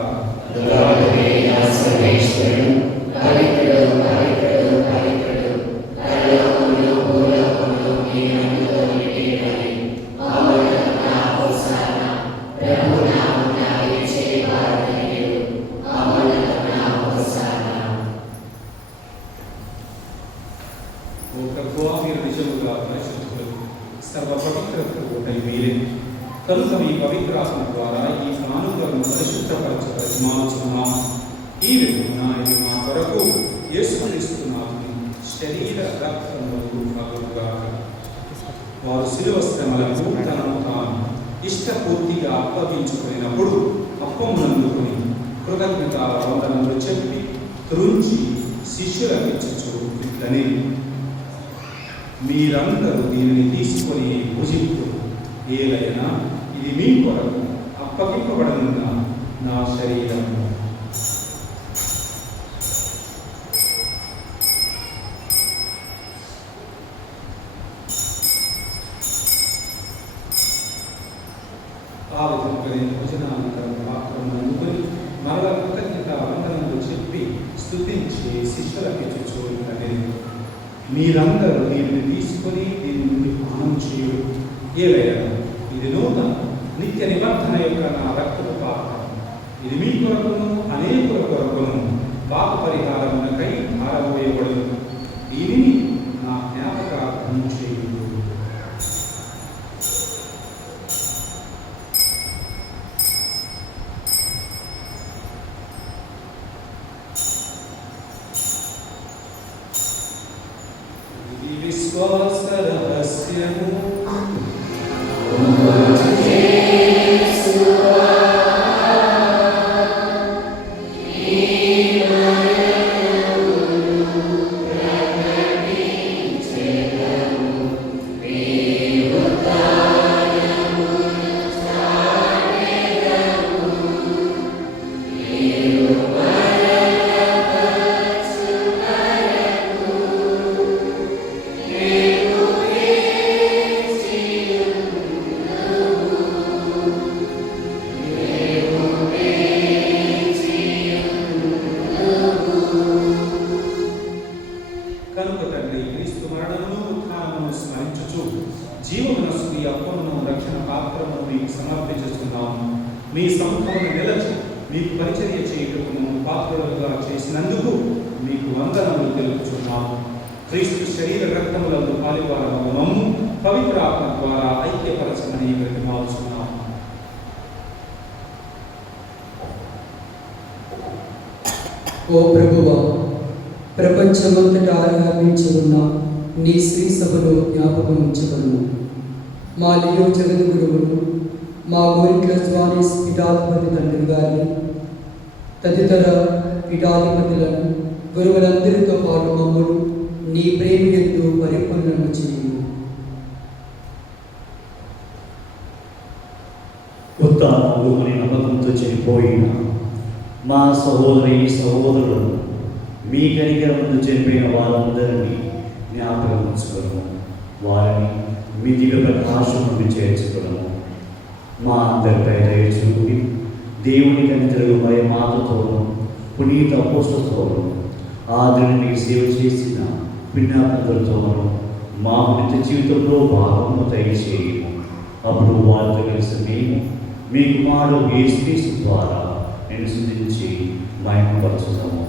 కనుక మీ పవిత్రాత్మ ద్వారా ఈ కానుకలను పరిశుద్ధపరచబడుచున్నాము. ఈ విధంగా ఇది మా కొరకు యేసుక్రీస్తునాథుని శరీర రక్తములకు కలుగుగాక. వారు శిలువ శ్రమలకు తనను తాను ఇష్టపూర్తిగా అప్పగించుకున్నప్పుడు అప్పమునందుకుని కృతజ్ఞత వందనములు చెప్పి త్రుంచి శిష్యులకిచ్చుచు ఇట్లని, మీరందరూ దీనిని తీసుకొని భుజింపు. ఏలైనా ఇది మీ కొరకు అప్పగింపబడనున్న నా శరీరం. ఆ విధంగా భోజనానంతరం పాత్రను అందుకొని మరల కృతజ్ఞత వందనములు చెప్పి స్తుతించి శిష్యులకిచ్చుచు ఇట్లని, మీరందరూ దీనిని తీసుకొని దీని నుండి పానం చేయుడు. ఏలైనా ఇది నూతన నిత్య నిబంధన యొక్క నా రక్తపు పాత్ర. ఇది మీ కొరకును అనేకుల కొరకును పాప పరిహారమునకై ధారవేయబడును. దీనిని నా జ్ఞాపకార్థం చేయుడు. ఇది విశ్వాస రహస్యము. కనుక తండ్రి, క్రీస్తు మరణమును ఉత్థానమును స్మరించుచు జీవమనస్సు ఈ అప్పమును రక్షణ పాత్రమును మీకు సమర్పించుచున్నాము. మీ సముఖమును నిలచి మీకు పరిచర్య చేయుటకు మమ్మల్ని పాత్రులుగా చేసినందుకు మీకు వందనములు తెలుపుచున్నాము. క్రీస్తు శరీర రక్తములందు పాలివారము మమ్ము పవిత్ర ఆత్మ ద్వారా ఐక్యపరచమని బ్రతిమాలుచున్నాము. ఓ ప్రభువా, ప్రపంచమంతటా ఆవిర్భవించి ఉన్న నీ శ్రీ సభను జ్ఞాపకం ఉంచబడును. మా లియో జగద్గురువును, మా ఊరిట్ల స్వారీస్ పీఠాధిపతి తండ్రి గారిని, తదితర పీఠాధిపతులను, గురువులందరితో పాటు మమ్మను నీ ప్రేమ యందు పరిపూర్ణము చేయు. ఉత్తానములు అనే నమ్మకంతో చనిపోయిన మా సహోదరులను మీ కనికరముందు చనిపోయిన వారందరినీ జ్ఞాపకం ఉంచుకును. వారిని మీ దివ్య ప్రకాశం నుండి చేర్చుకును. మా అందరిపై దయ చూపి దేవుని కనికరు మరి మాతతోనూ పునీత అపోస్తలతోనూ ఆదరణి సేవ చేసిన పుణ్యాత్ములతోనూ మా నిత్య జీవితంలో భాగము దయచేయము. అప్పుడు వారితో కలిసి మేము మీ కుమారుడు యేసుక్రీస్తు ద్వారా నేను స్తుతించి మహిమపరచుతాము.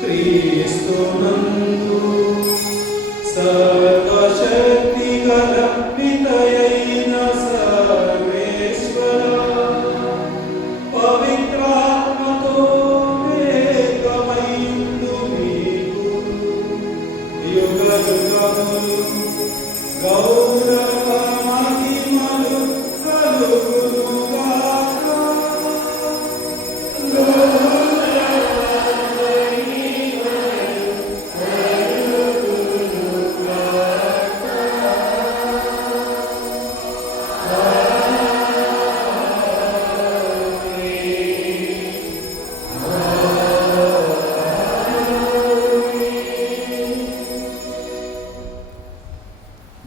క్రీస్తునందు సర్వశక్తి గల పితయైన సర్వేశ్వర పవిత్రాత్మతో ఏకమయుండు మీకు గౌరవ మహిమలు కలుగునుగాక.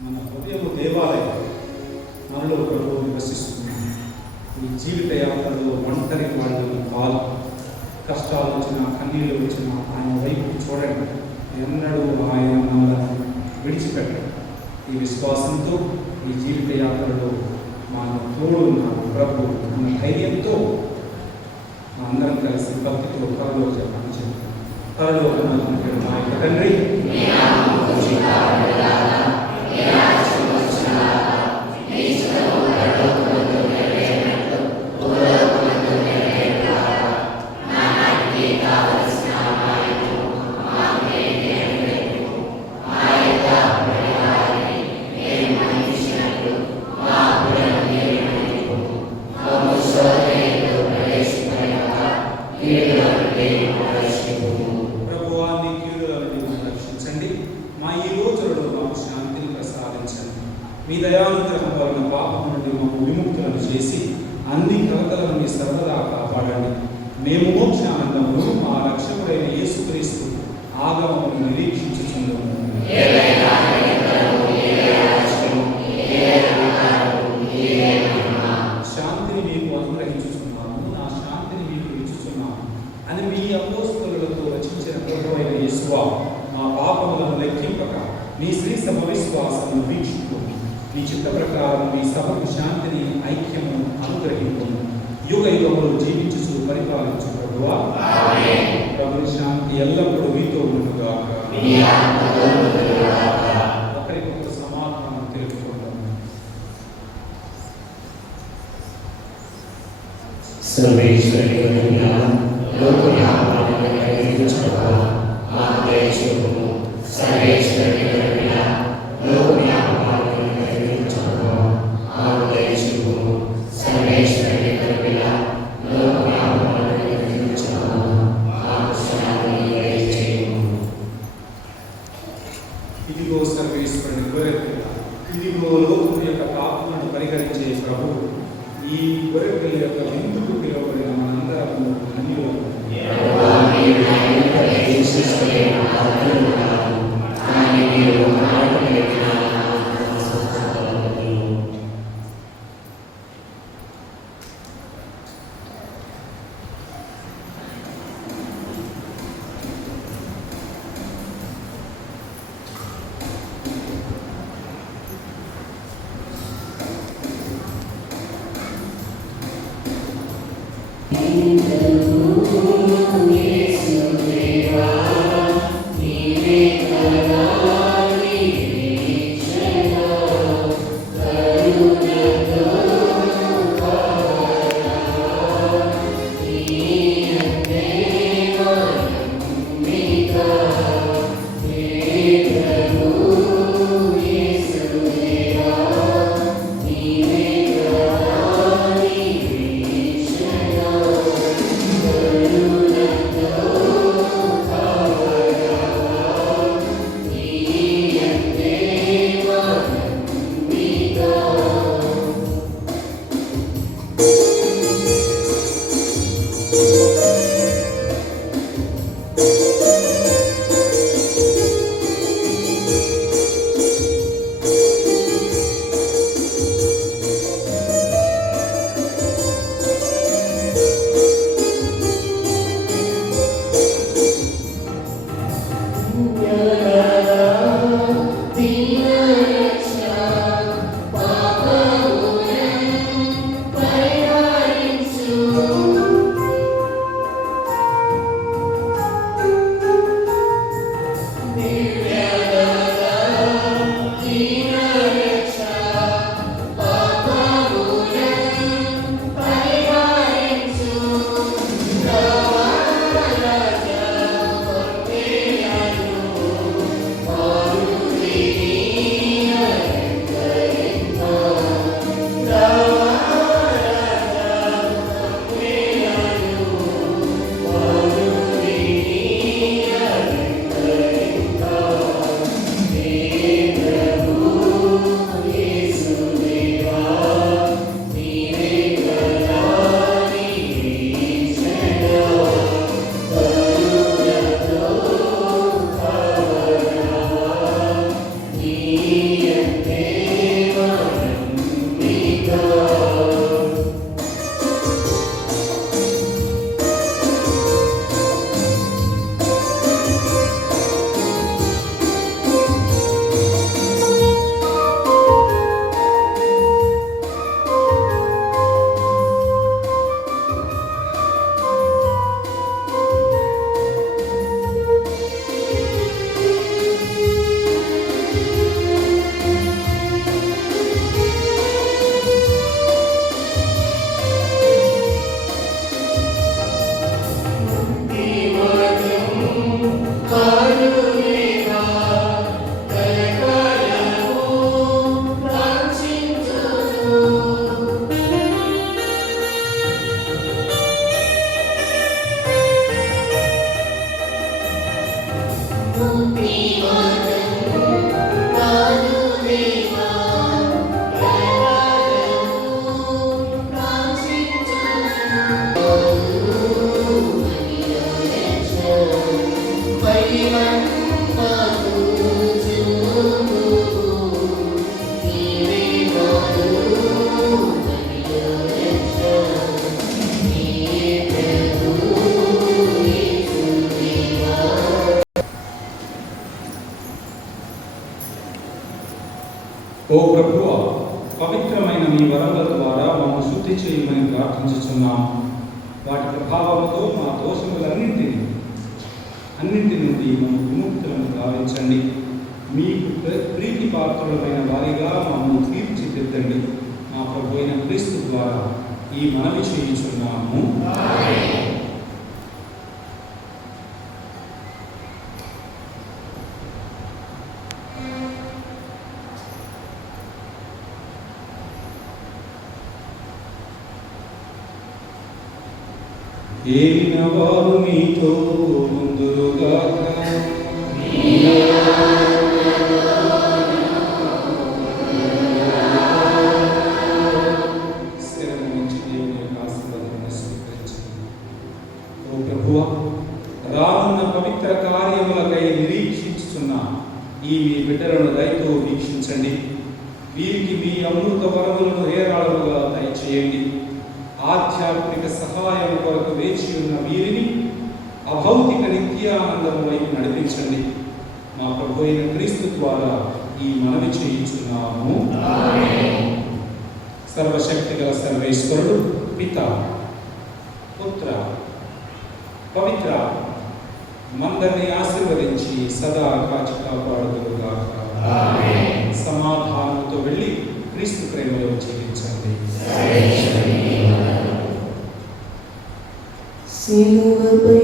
మన హృదయము దేవాలయం, మనలో ప్రభువు నివసిస్తుంది. ఈ జీవిత యాత్రలో ఒంటరి వాళ్ళు కాదు. కష్టాలు వచ్చినా, కన్నీళ్ళు వచ్చినా ఆయన వైపు చూడండి. ఎన్నడూ ఆయన మనల్ని విడిచిపెట్టండి. ఈ విశ్వాసంతో ఈ జీవిత యాత్రలో మన తోడున్న ప్రభు మన ధైర్యంతో అందరం కలిసి భక్తితో త్వరలో చెప్పండి. త్వరలో మా యొక్క తండ్రి, ప్రభువా, నీ కీడుల నుండి మమ్మల్ని రక్షించండి. మా ఈ రోజులలో మాకు శాంతిని ప్రసాదించండి. మీ దయానుగ్రహం వలన పాపం నుండి మాకు విముక్తులను చేసి అన్ని కలతల నుండి సర్వదా కాపాడండి. మేము మోక్షానందమును మా రక్షకుడైన యేసుక్రీస్తు ఆగమమును నిరీక్షించుచున్నాము. శాంతిని మీకు అనుగ్రహించుచున్నాము, నా శాంతిని మీకు ఇచ్చుచున్నాము అని మీ అపోస్తలులతో రచించిన ప్రభువైన యేసువా, మా పాపములను లెక్కింపక మీ శ్రీ సభ విశ్వాసమును వీక్షింపు. మీ చిత్త ప్రకారం మీ సభకు శాంతిని, ఐక్యమును అనుగ్రహింపు. యుగ యుగములు జీవించుచు పరిపాలించు ప్రభువా. ప్రభుని శాంతి ఎల్లప్పుడూ మీతో ఉండుగాక. ఒకరికొకరు సమాధానం తెలుపుకుంటాము. సర్వేశ్వరి ఇదిగో సర్వేశ్వరుని గొర్రెపిల్ల, ఇదిగో లోకం యొక్క పాపములను పరిహరించే ప్రభు. ఈ గొర్రెపిల్ల యొక్క విందుకు పిలువబడిన మనందరము ధన్యులము. Amen. ఓ ప్రభువా, పవిత్రమైన మీ వరముల ద్వారా మమ్మల్ని శుద్ధి చేయమని ప్రార్థించుచున్నాము. వాటి ప్రభావంతో మా దోషములన్నింటి నుండి మమ్మల్ని విముక్తులను గావించండి. మీకు ప్రీతి పాత్రులమైన వారిగా మమ్మల్ని తీర్చిదిద్దండి. మా ప్రభు అయిన క్రీస్తు ద్వారా ఈ మనవి చేయుచున్నాము. ఏలిన వారు మీతో ముందుగా స్థిరము నుంచి దేవుని యొక్క ఆశీర్వాదాన్ని స్వీకరించండి. ఓ ప్రభువా, రానున్న పవిత్ర కార్యములకై నిరీక్షించుచున్న ఈ మీ బిడ్డలను దయతో వీక్షించండి. వీరికి మీ అమృత వరములను హేరాళముగా దయచేయండి. ఆధ్యాత్మిక సహాయం కొరకు వేచి ఉన్న వీరిని అభౌతిక నిత్యానందము వైపు నడిపించండి. మా ప్రభు అయిన క్రీస్తు ద్వారా ఈ మనవి చేయించున్నాము. సర్వశక్తి గల సర్వేశ్వరుడు పిత, పుత్ర, పవిత్ర మందరిని ఆశీర్వదించి సదా కాచి కాపాడుదురుగాక. సమాధానంతో వెళ్ళి క్రీస్తు ప్రేమలో జీవించండి. సిలువపై